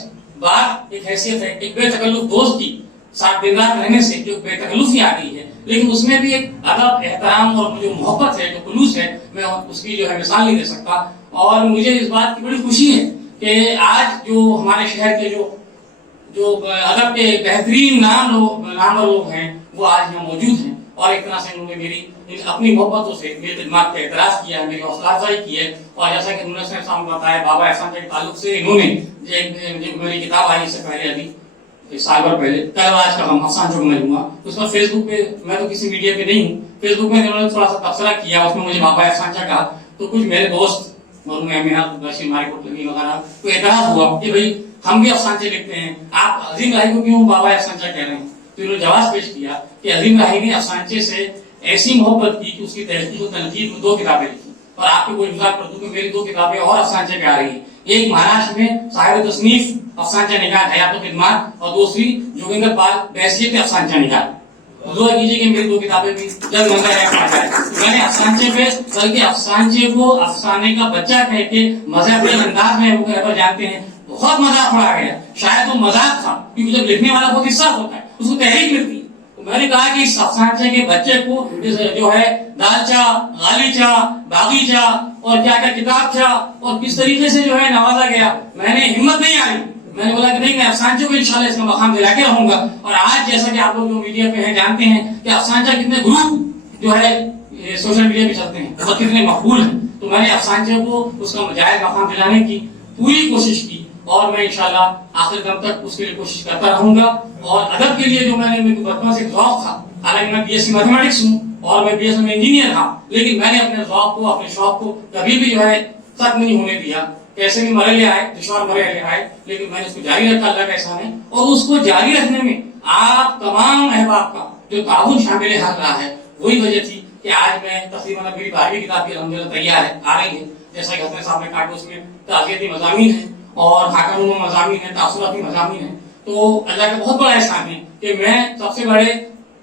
बाद एक हैसियत है एक बेतकल्लुफ दोस्त की, साथ दिन रात रहने से जो बेतकल्लुफी आ गई है, लेकिन उसमें भी एक अदब, एहतराम और जो मोहब्बत है, जो खुलूस है, मैं उसकी जो है मिसाल नहीं दे सकता। और मुझे इस बात की बड़ी खुशी है कि आज जो हमारे शहर के जो अदब के बेहतरीन नामवर लोग हैं वो आज यहाँ मौजूद हैं, और एक तरह से उन्होंने मेरी अपनी मोहब्बतों से मेरी खिदमत का एतराज किया, मेरी हौसला अफजाई की है। और जैसा कि उन्होंने सामने बताया, बाबा एहसान के ताल्लुक से इन्होंने जो मेरी किताब आई इससे पहले, अभी साल भर पहले, कल आज का हम अफसान जो मैं लूंगा, उस पर फेसबुक पे, मैं तो किसी मीडिया पे नहीं हूँ, फेसबुक में उन्होंने थोड़ा सा तबसरा किया, उसमें मुझे बाबा एहसान कहा, तो कुछ मेरे दोस्त और मैं बशीर मारिकोट लगी वगैरह को एतराज हुआ कि भाई हम भी अफसानचे लिखते हैं, आप अजीम राही को क्यों बाबा अफसानचा कह रहे हैं? तो इन्होंने जवाब पेश किया कि अजीम राही ने अफसानचे से ऐसी मोहब्बत की कि उसकी तहकीक और तनकीद में 2 किताबें लिखी। और आपको कोई मजाक कर दूं कि मेरी 2 किताबें और अफसानचे पे आ रही है, एक महाराष्ट्र में साहिब तसनीफ अफसानचा निगाह हयात खिदमत, और दूसरी जोगिंदर पाल बैसियत अफसानचा निगाह। दुआ कीजिए कि मेरी 2 किताबें भी जल्द मंजूर आ जाए। तो मैंने अफसानचे पे, बल्कि अफसानचे को अफसाने का बच्चा कह के मजाक के अंदाज में वो जानते हैं, बहुत मजाक उड़ा गया। शायद वो मजाक था, क्योंकि जब लिखने वाला बहुत हिस्सा होता है उसको तहरीक मिलती है। तो मैंने कहा कि इस अफसानचे के बच्चे को जो है दालचा, गालीचा, बागीचा और क्या क्या किताब था, और किस तरीके से जो है नवाजा गया, मैंने हिम्मत नहीं आई, मैंने बोला कि नहीं, मैं अफसानचे को इंशाल्लाह इसका मकाम दिला के रहूंगा। और आज जैसा कि आप लोग जो मीडिया पे हैं जानते हैं कि अफसानचा कितने ग्रुप जो है सोशल मीडिया पे चलते हैं और कितने मकबूल हैं, तो मैंने अफसानचे को उसका जायज मकाम दिलाने की पूरी कोशिश की, और मैं इंशाल्लाह आखिर दम तक उसके लिए कोशिश करता रहूंगा। और अदब के लिए जो मेरे बचपन से शौक था, हालांकि मैं बीएससी मैथमेटिक्स हूँ और मैं बीएससी में इंजीनियर था, लेकिन मैंने अपने शौक को, अपने शौक को कभी भी जो है खत्म नहीं होने दिया। कैसे भी मरे ले आए, दुश्मन मरे ले आए, लेकिन मैंने उसको जारी रखा अल्लाह के एहसान है। और उसको जारी रखने में आप तमाम अहबाब का जो ताउन शामिल हाथ रहा है, वही वजह थी कि आज मैं तकरीबन मेरी 12वीं किताब की अल्हम्दुलिल्लाह तैयार है, आ रही है। जैसा कि हसन साहब ने कहा कि उसमें ताज़ियती मज़ामीन है और हाकम मज़ामीन है, तासुराती मज़ामीन है। तो अल्लाह का बहुत बड़ा एहसान है कि मैं सबसे बड़े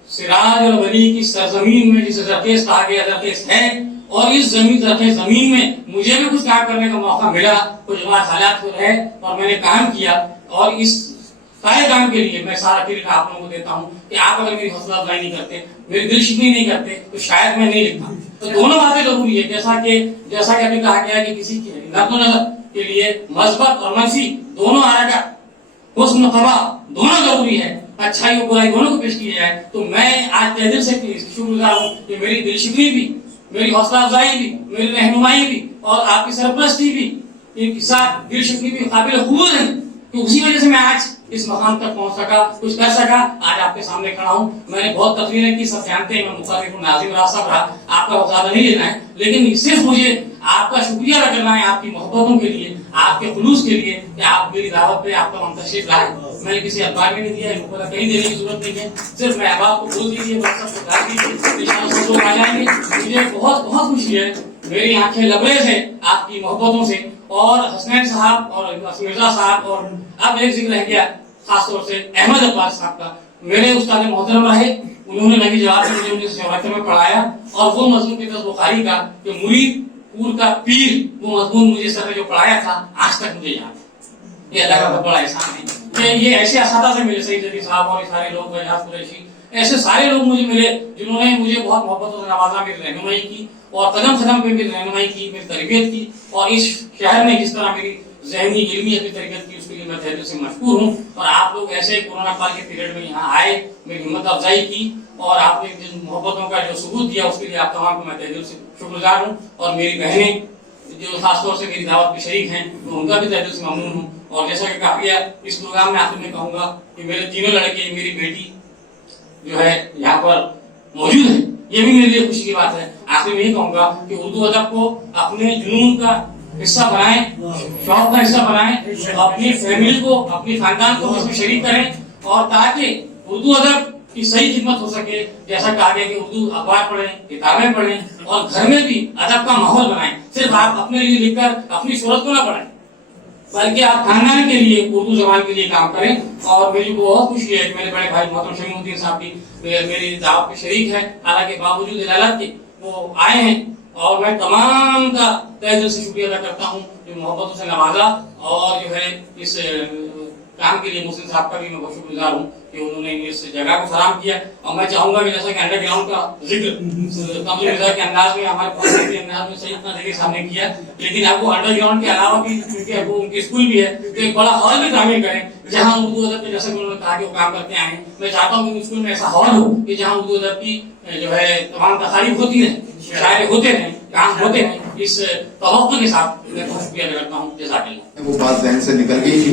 सिराज और वली की सरजमीन में, जिसे जरखेज कहा गया, जरखेज है, और इस जमीन में मुझे भी कुछ काम करने का मौका मिला, कुछ हालात है और मैंने काम किया। और इस सारे काम के लिए मैं सारा क्रेडिट आप लोगों को देता हूँ कि आप अगर मेरी हौसला अफजाई नहीं करते, मेरी दिल शिकनी नहीं करते, तो शायद मैं नहीं लिखता। तो दोनों बातें जरूरी है, जैसा कि अभी कहा गया कि किसी की नज़र के लिए मस्बत और मनसी दोनों हरकत, हुस्न क़बा दोनों जरूरी है, अच्छाई और बुराई दोनों को पेश की जाए। तो मैं आज तहे दिल से शुक्रगुजार हूँ कि मेरी दिल शिकनी भी, मेरी हौसला अफजाई भी, मेरी रहनुमाई भी और आपकी सरपरस्ती भी, इनके साथ दिल शिकनी भी काबिल कबूल है कि उसी वजह से मैं आज इस मकाम तक पहुंच सका, कुछ कर सका, आज आपके सामने खड़ा हूँ। मैंने बहुत तकरीरें की, सब जानते हैं, मैं मुखातिब हूं, नाज़िम राज साहब रहा, आपका ज्यादा नहीं लेना है, लेकिन सिर्फ मुझे आपका शुक्रिया अदा करना है आपकी मोहब्बतों के लिए, आपके खुलूस के लिए कि आप मेरी दावत पे आपका हम तशरीफ लाए। मैंने किसी अखबार में नहीं दिया है, कहीं देने की जरूरत नहीं है, सिर्फ मैं अहबाब को बोल दीजिए, सब आ जाएंगे। मुझे बहुत बहुत खुशी है, मेरी आंखें लबरेज है आपकी मोहब्बतों से। और हसनैन साहब और मिर्जा साहब, और अब एक जिक्र रह गया खासतौर से अहमद अब्बास साहब का, मेरे उस्ताद मोहतरम रहे, उन्होंने नहीं जवाब मुझे उन्नीस में पढ़ाया, और वो मजमून की बुखारी का जो मुरीद पूर का पीर, वो मजमून मुझे सर ने जो पढ़ाया था आज तक मुझे याद है। ये अल्लाह का बहुत बड़ा एहसान है कि ये ऐसे असादा से मिले, सईद जदी साहब और सारे लोग, कुरैशी, ऐसे सारे लोग मुझे मिले जिन्होंने मुझे बहुत मोहब्बतों से नवाजा, मेरी रहनुमाई की और कदम कदम पे मेरी रहनुमाई की, मेरी तरबियत की। और इस शहर में जिस तरह मेरी ज़हनी इल्मी अपनी तरबियत की, उसके लिए मैं तहे दिल से मशकूर हूँ। और आप लोग ऐसे कोरोना काल के पीरियड में यहाँ आए, मेरी हिम्मत अफजाई की और आपने जिन मोहब्बतों का जो सबूत दिया, उसके लिए आप तमाम को मैं तहे दिल से शुक्रगुजार हूँ। और मेरी बहनें जो खासतौर से मेरी दावत के शरीक हैं, मैं उनका भी तहे दिल से ममनून हूँ। और जैसा कि कहा गया, इस प्रोग्राम में आखिर में कहूँगा कि मेरे तीनों लड़के, मेरी बेटी जो है यहाँ पर मौजूद है, ये भी मेरे लिए खुशी की बात है। आखिर में यही कहूँगा कि उर्दू अदब को अपने जुनून का हिस्सा बनाएं, शौक का हिस्सा बनाएं, अपनी फैमिली को, अपनी खानदान को इसमें शरीक करें, और ताकि उर्दू अदब की सही खिदमत हो सके। जैसा कहा गया कि उर्दू अखबार पढ़ें, किताबें पढ़ें और घर में भी अदब का माहौल बनाएं। सिर्फ आप अपने लिए लिखकर अपनी शोहरत को ना पढ़ें, बल्कि आप खानदान के लिए, उर्दू जबान के लिए काम करें। और मेरी बहुत खुशी है कि मेरे बड़े भाई मोहतरम शमीउद्दीन साहब भी मेरी दावत में शरीक है, हालांकि बावजूद इजाजत के वो आए हैं। और मैं तमाम का तहे दिल से शुक्रिया अदा करता हूँ जो मोहब्बतों से नवाजा और जो है इस काम के लिए मोहसिन साहब का भी मैं बहुत शुक्रगुजार हूँ कि उन्होंने इस जगह को फराहम किया। और मैं चाहूंगा कि जैसा कि अंडरग्राउंड का जिक्र के अंदाज में हमारे अंदाज में सही इतना देखिए सामने किया, लेकिन आपको अंडरग्राउंड के अलावा भी क्योंकि वो उनकी स्कूल भी है तो एक बड़ा हॉल भी तामीर करें जहाँ उर्दू अदब में, जैसा कि उन्होंने कहा कि वो काम करते आए हैं, मैं चाहता हूँ कि स्कूल में ऐसा हॉल हो कि जहाँ उर्दू अदब की जो है तमाम तकारीफ होती रहे, शायरे होते रहे, काम होते हैं। इस तवक्कुल के साथ मैं बहुत शुक्रिया अदा करता हूँ। जज़ाकल्लाह। वो बात जहन से निकल गई थी,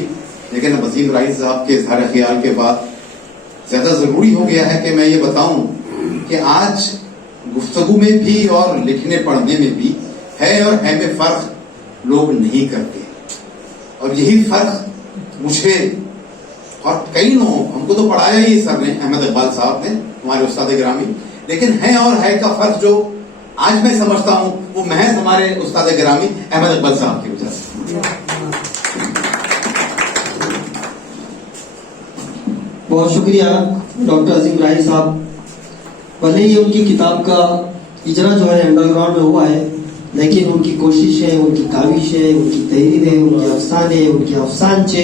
लेकिन वसीम राही साहब के इजहार ख्याल के बाद ज्यादा जरूरी हो गया है कि मैं ये बताऊं कि आज गुफ्तगू में भी और लिखने पढ़ने में भी है और है में फर्क लोग नहीं करते, और यही फर्क मुझे और कई लोगों, हमको तो पढ़ाया ही सर ने, अहमद इकबाल साहब ने, हमारे उस्ताद गिरामी, लेकिन है और है का फर्क जो आज मैं समझता हूं वो महज हमारे उस्ताद गिरामी अहमद इकबाल साहब की वजह से। बहुत शुक्रिया डॉक्टर अजीम राही साहब। भले ही उनकी किताब का इजरा जो है अंडरग्राउंड में हुआ है, लेकिन उनकी कोशिशें, उनकी काविशें, उनकी तहरीरें, उनके अफसाने, उनके अफसानचे,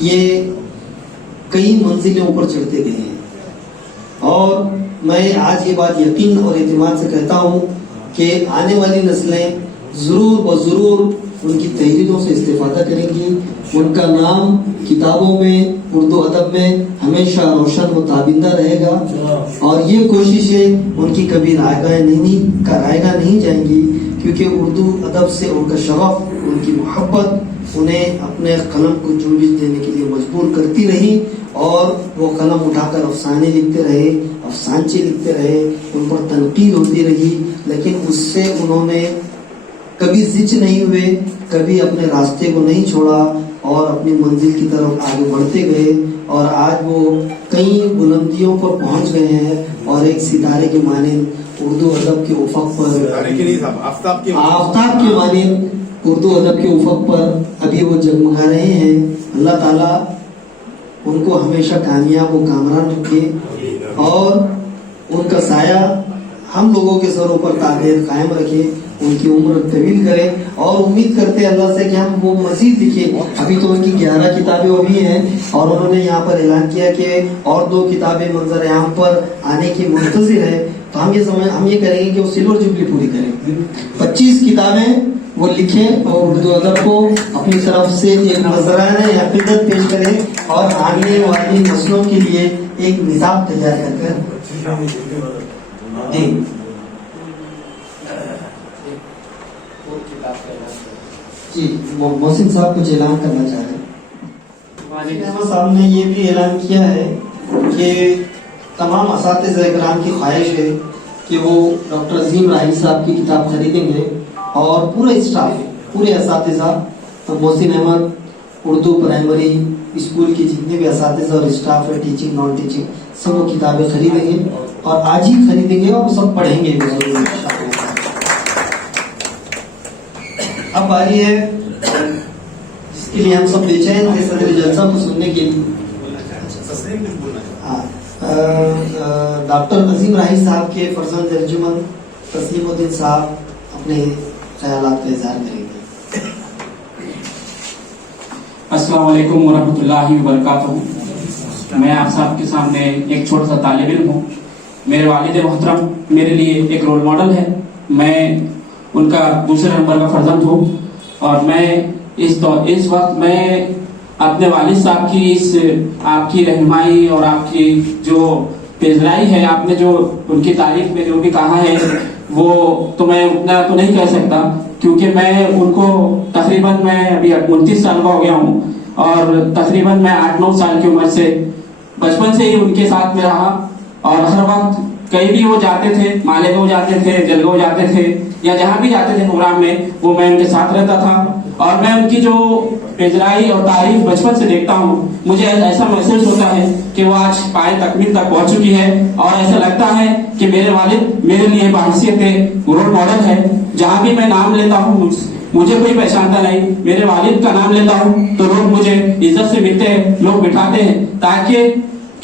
ये कई मंजिलें ऊपर चढ़ते गए हैं। और मैं आज ये बात यकीन और एतमाद से कहता हूँ कि आने वाली नस्लें ज़रूर व ज़रूर उनकी तहरीरों से इस्तेफादा करेंगी। उनका नाम किताबों में, उर्दू अदब में हमेशा रोशन व ताबिंदा रहेगा, और ये कोशिशें उनकी कभी रायगा नहीं जाएंगी, क्योंकि उर्दू अदब से उनका शगफ, उनकी मोहब्बत उन्हें अपने कलम को जुम्बिश देने के लिए मजबूर करती रही, और वो कलम उठाकर अफसाने लिखते रहे, अफसानचे लिखते रहे, उन पर तनकीद होती रही, लेकिन उससे उन्होंने कभी जिच नहीं हुए, कभी अपने रास्ते को नहीं छोड़ा और अपनी मंजिल की तरफ आगे बढ़ते गए, और आज वो कई बुलंदियों पर पहुंच गए हैं, और एक सितारे के मानिंद उर्दू अदब के उफक पर, आफ्ताब के मानिंद उर्दू अदब के उफक पर अभी वो जगमगा रहे हैं। अल्लाह ताला उनको हमेशा कामयाब व कामरान रखे, और उनका साया हम लोगों के सरों पर कायम रखे, उनकी उम्र तवील करे, और उम्मीद करते हैं अल्लाह से कि हम वो मजीद लिखे। अभी तो उनकी 11 किताबें अभी हैं, और उन्होंने यहाँ पर ऐलान किया कि और 2 किताबें मंजर आम पर आने की मुंतज़िर है। तो हम ये करेंगे कि वो सिल्वर जुबली पूरी करें, 25 किताबें वो लिखें और उर्दू अदब को अपनी तरफ से एक नजराना या अक़ीदत पेश करें, और आने वाली नस्लों के लिए एक निज़ाम तैयार कर जी। मोहसिन साहब कुछ ऐलान करना चाह रहे हैं। साहब ने ये भी ऐलान किया है कि तमाम असातिज़ा इकराम की ख्वाहिश है कि वो डॉक्टर अजीम राही साहब की किताब खरीदेंगे, और पूरे स्टाफ, पूरे असातिज़ा, मोहसिन अहमद उर्दू प्राइमरी स्कूल की जितने भी असातिज़ा और स्टाफ है, टीचिंग नॉन टीचिंग, सब वो किताबें खरीदेंगे, और आज ही खरीदेंगे और सब पढ़ेंगे भी जरूर। अब बारी है जिसके लिए हम सब बेचैन थे सदर जलसा को सुनने के लिए, डॉक्टर अजीम राही साहब के फर्जंद तर्जुमन तस्लीमुद्दीन साहब अपने ख्यालात का इज़हार करेंगे। अस्सलाम वालेकुम वरहमतुल्लाहि वबरकातुहू। मैं आप सबके सामने एक छोटा सा तालिब इल्म हूँ। मेरे वालिद मोहतरम मेरे लिए एक रोल मॉडल है। मैं उनका दूसरे नंबर का फर्जंद हूँ, और मैं इस वक्त मैं अपने वालिद साहब की इस आपकी रहनुमाई और आपकी जो पेशराई है, आपने जो उनकी तारीफ में जो भी कहा है वो तो मैं उतना तो नहीं कह सकता, क्योंकि मैं उनको तकरीबन मैं अभी 29 साल का हो गया हूँ, और तकरीबन मैं 8-9 साल की उम्र से बचपन से ही उनके साथ में रहा, और हर वक्त कहीं भी वो जाते थे, मालेगांव जाते थे, जलगांव जाते थे, या जहाँ भी जाते थे प्रोग्राम में, वो मैं उनके साथ रहता था। और मैं उनकी जो पेशराई और तारीफ बचपन से देखता हूँ, मुझे ऐसा महसूस होता है कि वो आज पाए तकमील तक पहुँच चुकी है, और ऐसा लगता है कि मेरे वालिद मेरे लिए बाहसियत रोल मॉडल है। जहाँ भी मैं नाम लेता हूँ मुझे कोई पहचानता नहीं, मेरे वालिद का नाम लेता हूँ तो लोग मुझे इज्जत से मिलते हैं, लोग बिठाते हैं, ताकि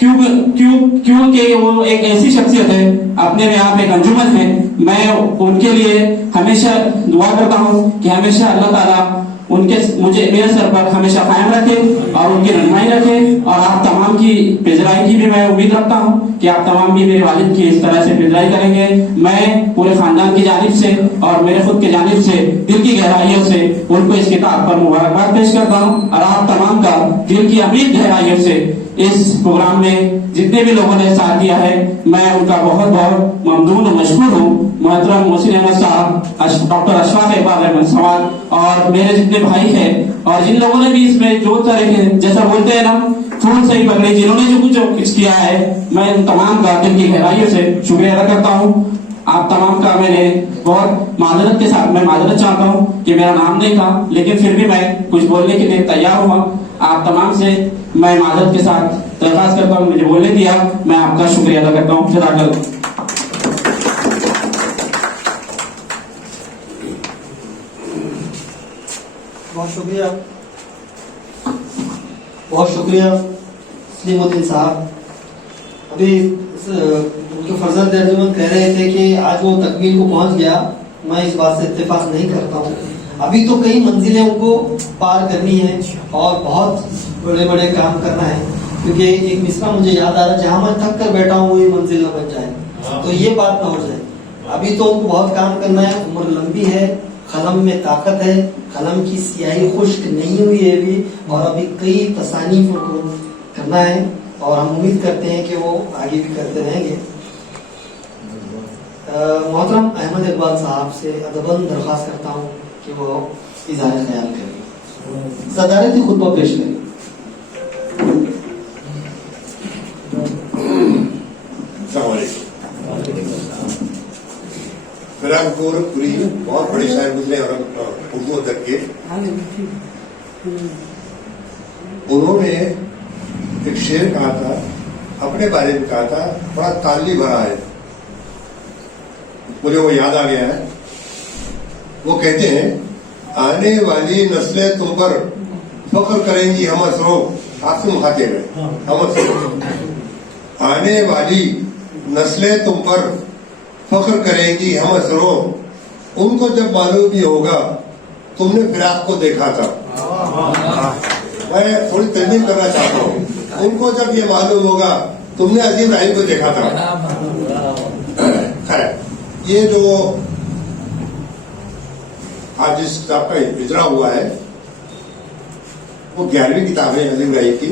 क्योंकि वो एक ऐसी शख्सियत है, अपने में आप एक अंजुमन है। मैं उनके लिए हमेशा दुआ करता हूँ कि हमेशा अल्लाह ताला उनके मुझे मेरे सर पर हमेशा कायम रखे और उनकी रहनुमाई रखे। और आप तमाम की पेजराई की भी मैं उम्मीद रखता हूँ कि आप तमाम भी मेरे वालिद की इस तरह से पेजराई करेंगे। मैं पूरे खानदान की जानिब से और मेरे खुद की जानिब से दिल की गहराइयों से उनको इस किताब पर मुबारकबाद पेश करता हूँ। और आप तमाम का दिल की अमीर गहराइयों से इस प्रोग्राम में जितने भी लोगों ने साथ दिया है, मैं उनका बहुत बहुत ममनून और मशहूर हूँ। मोहतरम मोहसिन अहमद साहब, डॉक्टर अशफाक इकबाल अहमद सवाल और मेरे जितने भाई हैं और जिन लोगों ने भी इसमें जो तरह के जैसा बोलते हैं ना फूल से ही पकड़े, जिन्होंने जो कुछ किया है, मैं उन तमाम का दिल की गहराइयों से शुक्रिया अदा करता हूँ। आप तमाम का मैंने बहुत माजरत के साथ मैं माजरत चाहता हूँ कि मेरा नाम नहीं था, लेकिन फिर भी मैं कुछ बोलने के लिए तैयार हुआ। आप तमाम से मैं माजरत के साथ दरखास्त करता हूँ, मुझे बोलने दिया, मैं आपका शुक्रिया अदा करता हूँ। जज़ाकल्लाह। बहुत शुक्रिया, बहुत शुक्रिया सलीमुद्दीन साहब। अभी उनके फर्जंद अर्जुमंद कह रहे थे कि आज वो तकमील को पहुंच गया, मैं इस बात से इत्तेफाक नहीं करता हूँ। अभी तो कई मंजिलें उनको पार करनी है और बहुत बड़े बड़े काम करना है, क्योंकि एक मिसरा मुझे याद आ रहा है, जहाँ मैं थक कर बैठा हूँ वही मंजिल न बन जाए, तो ये बात ना हो जाए। अभी तो उनको बहुत काम करना है, उम्र लंबी है, कलम में ताकत है, कलम की स्याही खुश्क नहीं हुई है अभी, और अभी कई तसानीफ उनको करना है और हम उम्मीद करते हैं कि वो आगे भी करते रहेंगे। मोहतरम अहमद इकबाल साहब से अदबन दरख्वास्त करता हूँ कि वो इज़हार ख्याल करें, सदारती खुतबा पेश करें। फिराकपुर पूरी बहुत बड़ी शायर गुजरे और उर्दू अदब के, उन्होंने एक शेर कहा था, अपने बारे में कहा था, बड़ा ताली भरा है, मुझे वो याद आ गया है। वो कहते हैं, आने वाली नस्लें तुम पर फख्र करेंगी हम असरो, आपसे मुखातिब है हम असरो, आने वाली नस्लें तुम पर फख्र करेंगी हम असरो, उनको जब मालूम भी होगा तुमने फिराक को देखा था। मैं थोड़ी तजवीज़ करना चाहता हूँ, उनको जब ये मालूम होगा तुमने अजीम राही को देखा था। खैर, ये जो आज जिस किताब का इजरा हुआ है वो 11वीं किताब है अजीम राही की।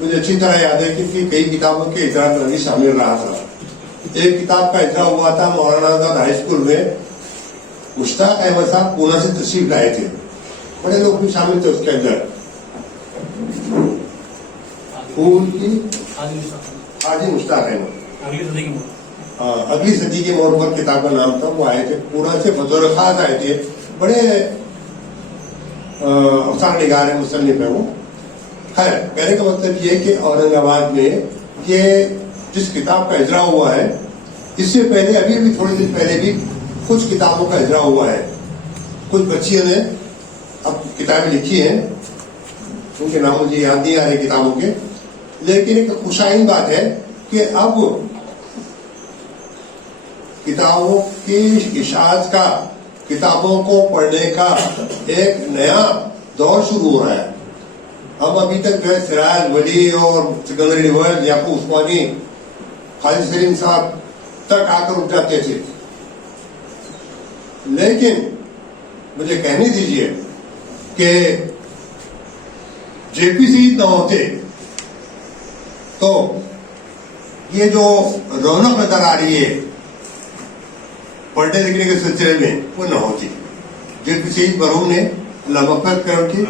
मुझे अच्छी तरह याद है कि कई किताबों के इजरा में भी शामिल रहा था। एक किताब का इजरा हुआ था मौलाना आजाद हाई स्कूल में, मुश्ताक अहमद साहब पूना से तशरीफ लाए थे, बड़े लोग भी शामिल थे उसके अंदर। फूल की हाजी मुश्ताक अहमद, अगली सदी के मोड़ पर किताब का नाम था। वो आए थे पूना से, बतौर खास आए थे, बड़े अफसाना निगार है, मुसन्निफ है वो। खैर, कहने का मतलब ये कि औरंगाबाद में ये जिस किताब का इजरा हुआ है, इससे पहले अभी भी थोड़े दिन पहले भी कुछ किताबों का इजरा हुआ है। कुछ बच्चियों ने अब किताबें लिखी हैं, उनके नाम मुझे याद नहीं आ रहे किताबों के, लेकिन एक खुशाइन बात है कि अब किताबों की इशाअत का, किताबों को पढ़ने का एक नया दौर शुरू हो रहा है। हम अभी तक जो है सिराज वली और सिकंदर रिवायत, याकूब उस्मानी, खालिद सलीम साहब तक आकर उठ जाते थे, लेकिन मुझे कहने दीजिए कि जेपी सईद न होते तो ये जो रौनक नजर आ रही है पढ़ने लिखने के सिलसिले में, वो न होती। जेपी सईद मरहूम ने अल्लाह मग़फ़िरत करे उनकी,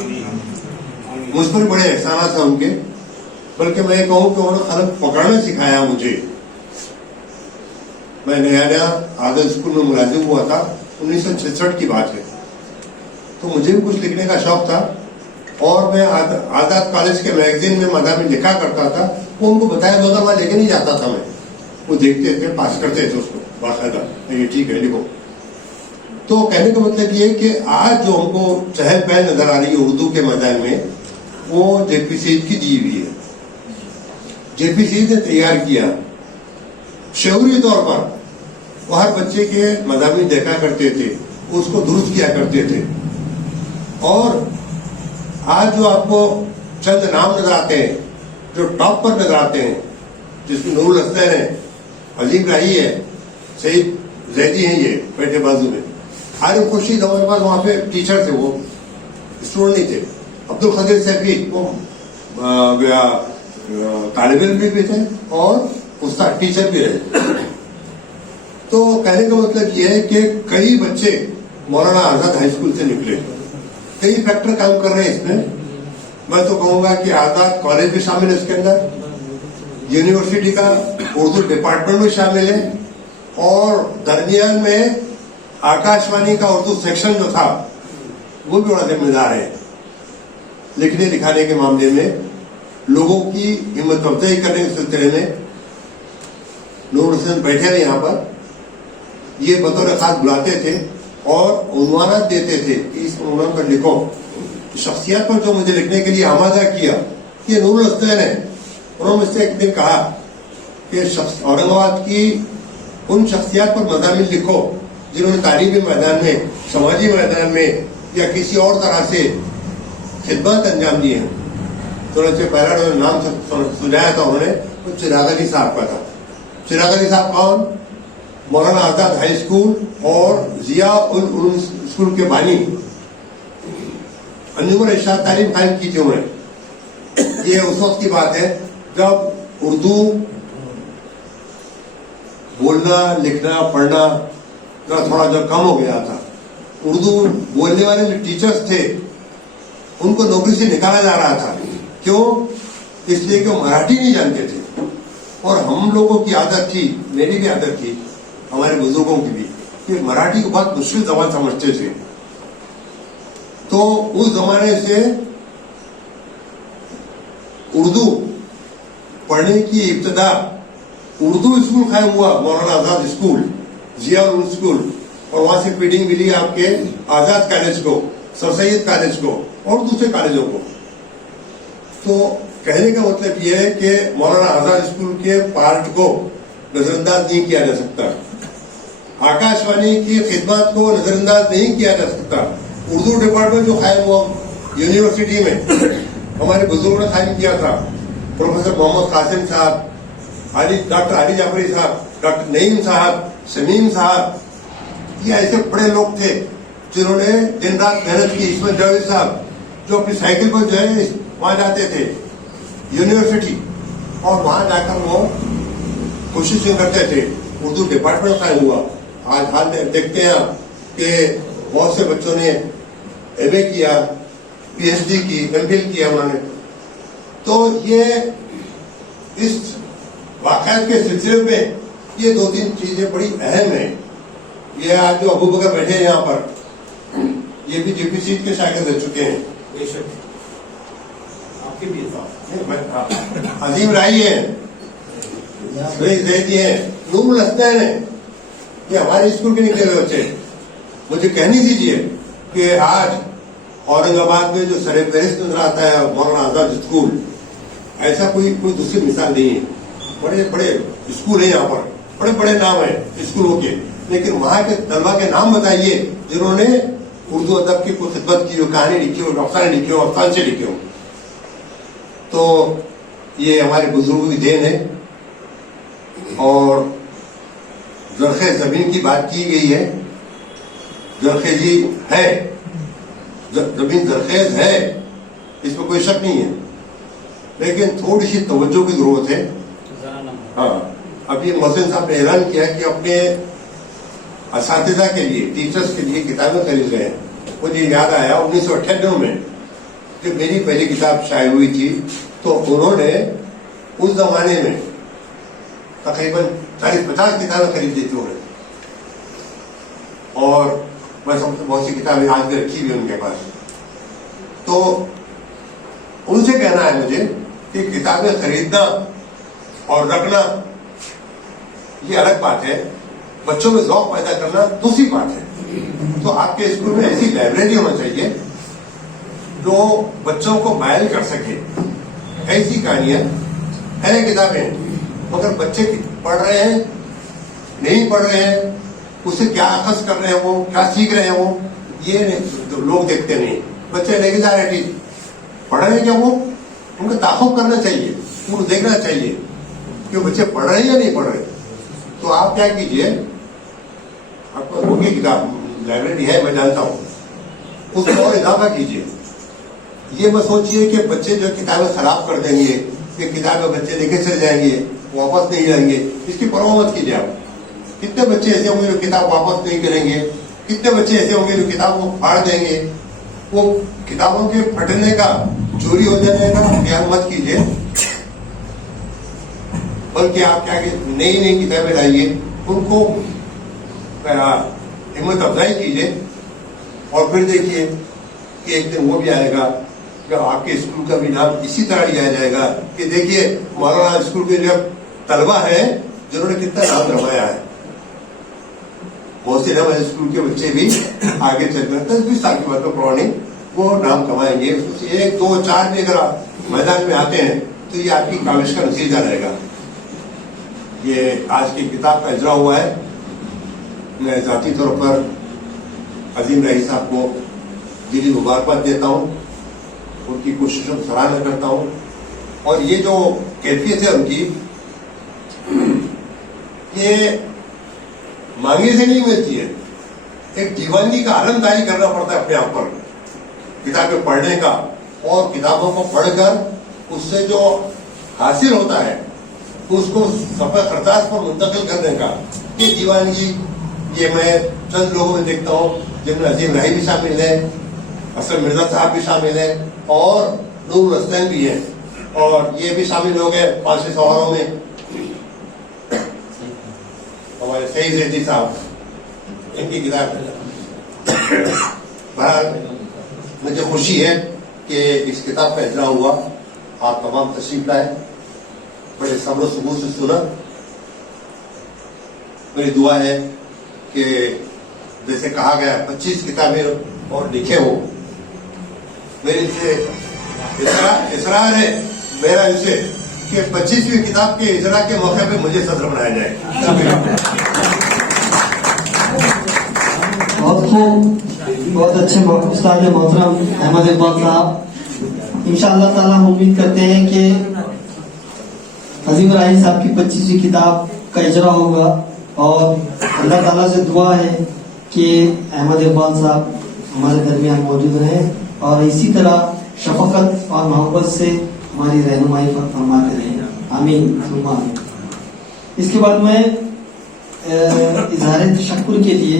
मुझ पर बड़े एहसानात हैं उनके, बल्कि मैं कहूँ कि उन्होंने खलक पकड़ना सिखाया मुझे। मैं नया नया आदत स्कूल में मुलाजिम हुआ था, 1966 की बात है, तो मुझे भी कुछ लिखने का शौक था और मैं आजाद कॉलेज के मैगजीन में मज़ामीन लिखा करता था। वो उनको बताया दो दफा लेके नहीं जाता था मैं, वो देखते थे, पास करते थे उसको बाकायदा, ये ठीक है लिखो। तो कहने का मतलब ये कि आज जो हमको चहल पहल नजर आ रही है उर्दू के मैदान में, वो जेपी सईद की दी हुई है। जेपी सईद ने तैयार किया शऊरी तौर पर, वो हर बच्चे के मज़ामीन देखा करते थे, उसको दुरुस्त किया करते थे اور آج جو آپ کو چند نام نظر آتے ہیں جو ٹاپ پر نظر آتے ہیں، جس میں نور الحسن ہے، عظیم راہی ہے، سعید زیدی ہیں، یہ بیٹھے بازو میں، عارف خورشید ہمارے پاس وہاں پہ ٹیچر تھے، وہ اسٹوڈنٹ نہیں تھے، عبد القادر سیفی وہ طالب علم بھی تھے اور استاد ٹیچر بھی رہے. تو کہنے کا مطلب یہ ہے کہ کئی بچے مولانا آزاد ہائی اسکول سے نکلے، کئی فیکٹر کام کر رہے ہیں اس میں. میں تو کہوں گا کہ آزاد کالج بھی شامل ہے اس کے اندر، یونیورسٹی کا اردو ڈپارٹمنٹ بھی شامل ہے، اور درمیان میں آکاش وانی کا اردو سیکشن جو تھا وہ بھی بڑا ذمہ دار ہے. لکھنے لکھانے کے معاملے میں لوگوں کی ہمت افزائی کرنے کے سلسلے میں نور حسین بیٹھے ہوئے یہاں پر، یہ بطور خاص بلاتے تھے اور عنوانات دیتے تھے کہ اس عنوان پر لکھو. شخصیات پر جو مجھے لکھنے کے لیے آمادہ کیا یہ نور الحسن ہے. انہوں نے مجھ سے ایک دن کہا کہ اورنگ آباد کی ان شخصیات پر مضامین لکھو جنہوں نے تعلیمی میدان میں، سماجی میدان میں یا کسی اور طرح سے خدمات انجام دیے ہیں. چنانچہ پہلا جو نام سنایا تھا انہوں نے وہ چراغ علی صاحب کا تھا. چراغ علی صاحب کون؟ مولانا آزاد ہائی اسکول اور ضیاء العلوم اسکول کے بانی. انجمن ارشاد تعلیم قائم کی تھی انہوں نے. یہ اس وقت کی بات ہے جب اردو بولنا لکھنا پڑھنا تھوڑا جو کم ہو گیا تھا. اردو بولنے والے جو ٹیچرز تھے ان کو نوکری سے نکالا جا رہا تھا. کیوں؟ اس لیے کہ وہ مراٹھی نہیں جانتے تھے. اور ہم لوگوں کی عادت تھی، میری بھی عادت تھی، ہمارے بزرگوں کی بھی، کہ مراٹھی کو بہت مشکل زبان سمجھتے تھے. تو اس زمانے سے اردو پڑھنے کی ابتدا اردو اسکول قائم ہوا، مولانا آزاد اسکول، ضیاء العلوم اسکول، اور وہاں سے فیڈنگ ملی آپ کے آزاد کالج کو، سر سید کالج کو اور دوسرے کالجوں کو. تو کہنے کا مطلب یہ ہے کہ مولانا آزاد اسکول کے پارٹ کو نظر انداز نہیں کیا جا سکتا، آکاش وانی کی خدمات کو نظر انداز نہیں کیا جا سکتا. اردو ڈپارٹمنٹ جو قائم ہوا یونیورسٹی میں ہمارے بزرگوں نے قائم کیا تھا، پروفیسر محمد قاسم صاحب، ڈاکٹر علی جعفری صاحب، ڈاکٹر نعیم صاحب، شمیم صاحب، یہ ایسے بڑے لوگ تھے جنہوں نے دن رات محنت کی. عصمت جاوید صاحب جو اپنی سائیکل پر جو ہے وہاں جاتے تھے یونیورسٹی، اور وہاں جا کر وہ کوششیں کرتے تھے. اردو ڈپارٹمنٹ قائم ہوا. آج حال دیکھتے ہیں کہ بہت سے بچوں نے ایم اے کیا، پی ایچ ڈی کی، ایم فل کیا انہوں نے. تو یہ اس واقعات کے سلسلے میں یہ دو تین چیزیں بڑی اہم ہیں. یہ آج جو ابو بکر بیٹھے ہیں یہاں پر، یہ بھی جی پی سی کے شاگرد رہ چکے ہیں. عظیم راہی ہے، زیدی ہے، نور الحسن ہے، یہ ہمارے اسکول کے نکلے ہوئے بچے. مجھے کہنی دیجیے کہ آج اورنگ آباد میں جو سر فہرست نظر آتا ہے مولانا آزاد اسکول، ایسا کوئی دوسری مثال نہیں ہے. بڑے بڑے اسکول ہیں یہاں پر، بڑے بڑے نام ہیں اسکولوں کے، لیکن وہاں کے طلبا کے نام بتائیے جنہوں نے اردو ادب کی کوئی خدمت کی ہو، کہانی لکھی ہو، افسانے لکھے ہو، افسانچے لکھے ہو. تو یہ ہمارے بزرگوں کی دین ہے. اور زرخیز زمین کی بات کی گئی ہے، زرخیزی ہے، زمین زرخیز ہے، اس میں کوئی شک نہیں ہے، لیکن تھوڑی سی توجہ کی ضرورت ہے. ہاں، اب یہ محسن صاحب نے اعلان کیا کہ اپنے اساتذہ کے لیے، ٹیچرز کے لیے کتابیں خرید رہے ہیں. مجھے یاد آیا 1998 میں جب میری پہلی کتاب شائع ہوئی تھی تو انہوں نے اس زمانے میں تقریباً 40-50 کتابیں خرید دی تھی انہوں نے. اور میں سب بہت سی کتابیں آج بھی رکھی ہوئی ان کے پاس. تو ان سے کہنا ہے مجھے کہ کتابیں خریدنا اور رکھنا یہ الگ بات ہے، بچوں میں ذوق پیدا کرنا دوسری بات ہے. تو آپ کے اسکول میں ایسی لائبریری ہونا چاہیے جو بچوں کو مائل کر سکے. ایسی کہانیاں ہیں، کتابیں، مگر بچے پڑھ رہے ہیں نہیں پڑھ رہے ہیں، اس سے کیا اخذ کر رہے ہیں، وہ کیا سیکھ رہے ہیں، وہ یہ لوگ دیکھتے نہیں. बच्चे लेके जा रहे टीचर, पढ़ रहे हैं क्या वो? उनका ताक़ुब करना चाहिए, उनको देखना चाहिए कि बच्चे पढ़ रहे हैं या नहीं पढ़ रहे। तो आप क्या कीजिए, आपको होगी किताब लाइब्रेरी है, मैं जानता हूँ, उसको और इजाफा कीजिए। ये मत सोचिए कि बच्चे जो किताबें खराब कर देंगे, ये किताबें बच्चे लेके चले जाएंगे, वापस नहीं जाएंगे, इसकी परवाह मत कीजिए आप। कितने बच्चे ऐसे होंगे जो किताब वापस नहीं करेंगे, कितने बच्चे ऐसे होंगे जो किताब को फाड़ देंगे। वो किताबों के फटने का, चोरी हो जाने का ख्याल मत कीजिए, बल्कि आप क्या नई नई किताबें लाइए, उनको हिम्मत अफजाई कीजिए, और फिर देखिए कि एक दिन वो भी आएगा कि आपके स्कूल का भी नाम इसी तरह लिया जाएगा कि देखिए मौलाना स्कूल के जो तलबा है जिन्होंने कितना नाम रमाया है। बहुत से नाम स्कूल के बच्चे भी आगे चलकर 10-20 साल की बात पुरानी वो नाम कमाएंगे। उसमें 1, 2, 4 भी अगर मैदान में आते हैं तो ये आपकी काविश का नतीजा रहेगा। ये आज की किताब का इजरा हुआ है। मैं जाती तौर पर अजीम राही साहब को दिली मुबारकबाद देता हूँ, उनकी कोशिशों की सराहना करता हूँ। और ये जो कैफियत है उनकी, ये मांगने से नहीं मिलती है, एक दीवानगी का आलमदारी करना पड़ता है अपने आप पर, किताबें पढ़ने का, और किताबों को पढ़कर उससे जो हासिल होता है उसको सफेद खरदास पर मुंतकिल करने का, ये दीवानगी ये मैं चंद लोगों में देखता हूँ, जिनमें अजीम राही भी शामिल है, असलम मिर्जा साहब भी शामिल है, और नूर हसन भी है, और ये भी शामिल हो गए 5 सवारों में, हमारे सईद रेड्डी साहब, इनकी किताब। बहरहाल मुझे खुशी है कि इस किताब का इजरा हुआ, आप तमाम तशरीफ लाए, बड़े सब्र सुबह से सुना। मेरी दुआ है कि जैसे कहा गया 25 किताबें और लिखे हो, मेरी से इसरार है मेरा इनसे कि 25वीं किताब के इजरा के मौके पे मुझे सदर बनाया जाए। बहुत खूब, बहुत अच्छे उस्ताद मोहतरम अहमद इकबाल साहब। इंशाअल्लाह ताला हम उम्मीद करते हैं कि अजीम राही साहब की 25वीं किताब का इजरा होगा, और अल्लाह ताला से दुआ है कि अहमद इकबाल साहब हमारे दरमियान मौजूद रहें और इसी तरह शफकत और मोहब्बत से हमारी रहनुमाई फरमाते रहें। आमीन सुम्मा आमीन। इसके बाद मैं इजहार तशक्कुर के लिए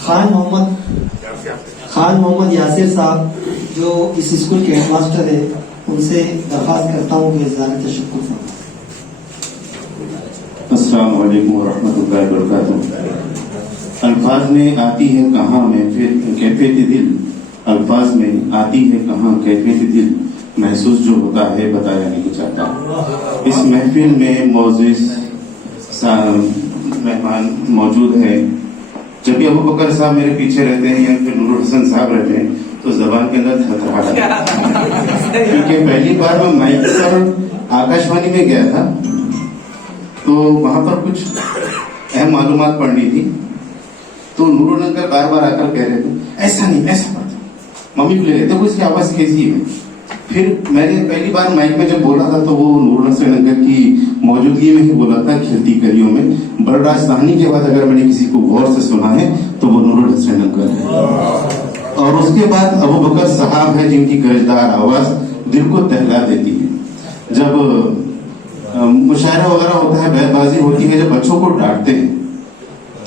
खान मोहम्मद यासिर साहब जो इस स्कूल के हेडमास्टर है, उनसे दरख्वास्त करता हूँ कि इजहार तशक्कुर फरमाएं। अस्सलाम वालेकुम वरहमतुल्लाहि वबरकातुहू। अल्फाज में आती है कहाँ महफिल कैफियत दिल, अल्फाज में आती है कहाँ कैफियत दिल, महसूस जो होता है बताया नहीं जाता। इस महफिल में मौजूद मेहमान मौजूद है। जब भी अबू बकर साहब मेरे पीछे रहते हैं या फिर नूरुल हसन साहब रहते हैं तो जबान के अंदर थरथराहट आता है। क्योंकि पहली बार मैं माइक पर आकाशवाणी में गया था तो वहां पर कुछ अहम मालूमात पढ़नी थी, तो नूरुल अंकल बार बार आकर कह रहे थे ऐसा नहीं ऐसा पढ़ते, मम्मी को ले रहे थे वो इसकी आवाज कैसी है। फिर मैंने पहली बार माइक में जब बोला था तो वो नूरुल हसन अंकल की मौजूदगी में ही बोला था खिलती कलियों में। बलराज साहनी के बाद अगर मैंने किसी को गौर से सुना है तो वो नूरुल हसन अंकल है, और उसके बाद अबू बकर साहब है जिनकी गरजदार आवाज दिल को दहला देती है। जब मुशायरा वगैरह होता है, बहसबाजी होती है, जब बच्चों को डांटते हैं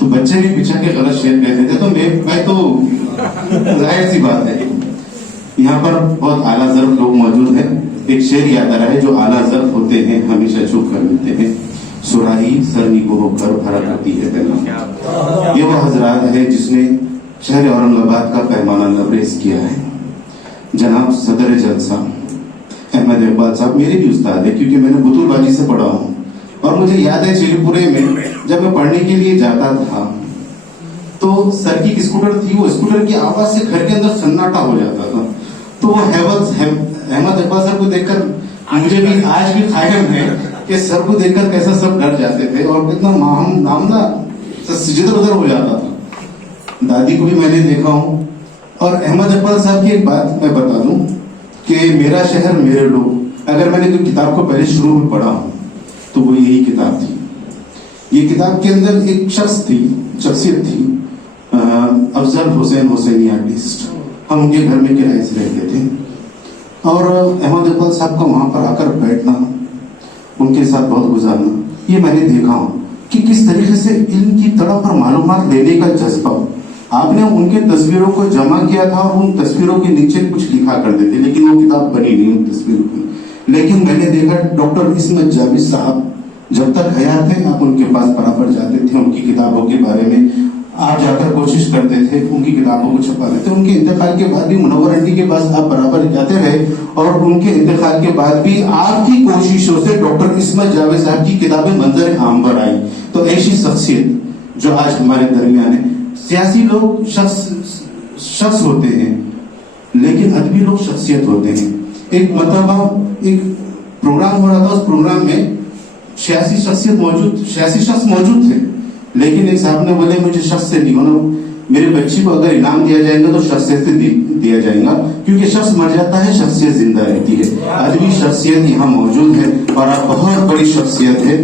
तो बच्चे भी पीछे के गलत शेर कहते थे, तो मैं तो जाहिर सी बात है यहाँ पर बहुत आला ज़र्फ लोग मौजूद हैं। एक शेर याद आ रहा है, जो आला ज़र्फ होते हैं हमेशा छुप कर मिलते हैं, सुराही सरनी को होकर भरा करती है पहला। ये वो हजरात है जिसने शहर औरंगाबाद का पैमाना लबरेज किया है। जनाब सदर जलसा अहमद इकबाल साहब मेरे भी उस्ताद है, क्योंकि मैंने बुतुलबाजी से पढ़ा हूँ, और मुझे याद है चिलीपुरे में जब मैं पढ़ने के लिए जाता था तो सर की स्कूटर थी, वो स्कूटर की आवाज से घर के अंदर सन्नाटा हो जाता था। तो वो अहमद इकबाल सर को देखकर मुझे भी आज भी कायम है कि सर को देखकर कैसा सब डर जाते थे और कितना नामना इधर उधर हो जाता था। दादी को भी मैंने देखा हूँ, اور احمد اقبال صاحب کی ایک بات میں بتا دوں کہ میرا شہر میرے لوگ، اگر میں نے کوئی کتاب کو پہلے شروع میں پڑھا ہوں تو وہ یہی کتاب تھی. یہ کتاب کے اندر ایک شخصیت تھی افضل حسین حسینی آرٹسٹ. ہم ان کے گھر میں کرائے سے رہتے تھے اور احمد اقبال صاحب کا وہاں پر آ کر بیٹھنا، ان کے ساتھ بہت گزارنا، یہ میں نے دیکھا ہوں کہ کس طریقے سے علم کی تڑپ اور معلومات لینے کا جذبہ. آپ نے ان کے تصویروں کو جمع کیا تھا اور ان تصویروں کے نیچے کچھ لکھا کرتے تھے، لیکن وہ کتاب بنی نہیں ان تصویروں کی. لیکن میں نے دیکھا ڈاکٹر عصمت جاوید صاحب جب تک حیات تھے آپ ان کے پاس برابر جاتے تھے، ان کی کتابوں کے بارے میں آپ جا کر کوشش کرتے تھے، ان کی کتابوں کو چھپاتے تھے. ان کے انتقال کے بعد بھی منور آنٹی کے پاس آپ برابر جاتے رہے اور ان کے انتقال کے بعد بھی آپ کی کوششوں سے ڈاکٹر عصمت جاوید صاحب کی کتابیں منظر عام پر آئی. تو ایسی شخصیت جو آج ہمارے درمیان ہے. سیاسی لوگ شخص ہوتے ہیں لیکن ادبی لوگ شخصیت ہوتے ہیں. ایک مرتبہ ایک پروگرام ہو رہا تھا، اس پروگرام میں 86 شخص موجود تھے، لیکن ایک صاحب نے بولے مجھے شخص سے نہیں ہونا، میرے بچی کو اگر انعام دیا جائے گا تو شخصیت سے دیا جائے گا، کیونکہ شخص مر جاتا ہے شخصیت زندہ رہتی ہے. ادبی شخصیت یہاں موجود ہے اور آپ بہت بڑی شخصیت ہے.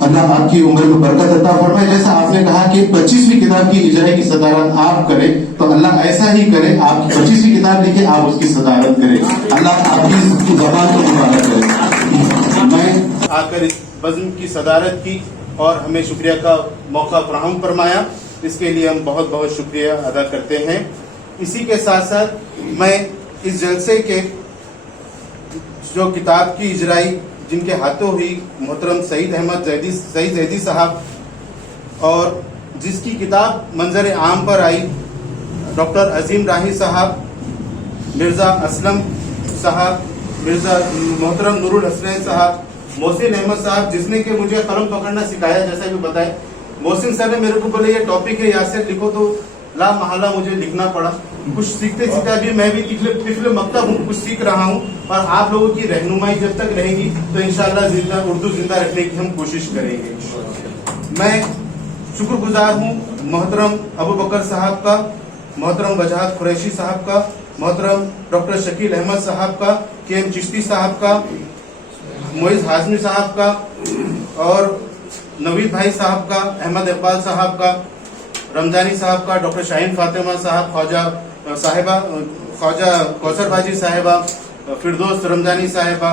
اللہ آپ کی عمر میں برکت عطا فرمائے. جیسا آپ نے کہا کہ 25ویں کتاب کی اجرائی کی صدارت آپ کریں تو اللہ ایسا ہی کرے، آپ 25ویں کتاب لکھے آپ اس کی صدارت کریں. اللہ آپ کی زبان کو مبارک کرے. میں آ کر اس بزم کی صدارت کی اور ہمیں شکریہ کا موقع فراہم فرمایا، اس کے لیے ہم بہت بہت شکریہ ادا کرتے ہیں. اسی کے ساتھ ساتھ میں اس جلسے کے جو کتاب کی اجرائی جن کے ہاتھوں ہوئی محترم سعید احمد زیدی صاحب اور جس کی کتاب منظر عام پر آئی ڈاکٹر عظیم راہی صاحب، مرزا اسلم صاحب، محترم نور الحسنین صاحب، محسن احمد صاحب جس نے کہ مجھے قلم پکڑنا سکھایا. جیسا کہ بتائے محسن صاحب نے میرے کو بولے یہ ٹاپک ہے یاسر لکھو، تو لا محالہ مجھے لکھنا پڑا. کچھ سیکھتے بھی میں بھی طفل مکتب ہوں، کچھ سیکھ رہا ہوں اور آپ لوگوں کی رہنمائی جب تک رہے گی تو انشاءاللہ اردو زندہ رکھنے کی ہم کوشش کریں گے. میں شکر گزار ہوں محترم ابو بکر صاحب کا، محترم وجاہت قریشی صاحب کا، محترم ڈاکٹر شکیل احمد صاحب کا، کے ایم چشتی صاحب کا، معیز ہاشمی صاحب کا اور نوید بھائی صاحب کا، احمد اقبال صاحب کا، رمضانی صاحب کا، ڈاکٹر شاہین فاطمہ صاحب، خواجہ کوثر باجی صاحبہ، فردوس رمضانی صاحبہ،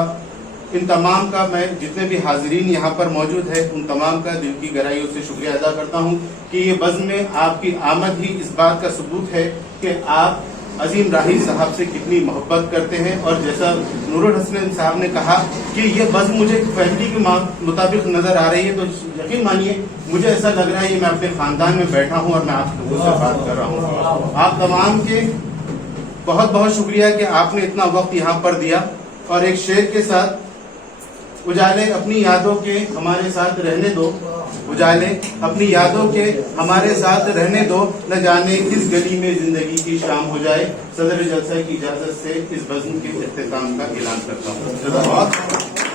ان تمام کا میں جتنے بھی حاضرین یہاں پر موجود ہے ان تمام کا دل کی گہرائیوں سے شکریہ ادا کرتا ہوں کہ یہ بزم میں آپ کی آمد ہی اس بات کا ثبوت ہے کہ آپ عظیم راہی صاحب سے کتنی محبت کرتے ہیں. اور جیسا نور الحسنین صاحب نے کہا کہ یہ بزم مجھے فیملی کے مطابق نظر آ رہی ہے، تو یقین مانیے مجھے ایسا لگ رہا ہے یہ میں اپنے خاندان میں بیٹھا ہوں اور میں آپ لوگوں سے بات کر رہا ہوں. آپ تمام کے بہت بہت شکریہ کہ آپ نے اتنا وقت یہاں پر دیا. اور ایک شعر کے ساتھ، اجالے اپنی یادوں کے ہمارے ساتھ رہنے دو، اجالے اپنی یادوں کے ہمارے ساتھ رہنے دو، نہ جانے کس گلی میں زندگی کی شام ہو جائے. صدر جلسہ کی اجازت سے اس بزم کے اختتام کا اعلان کرتا ہوں.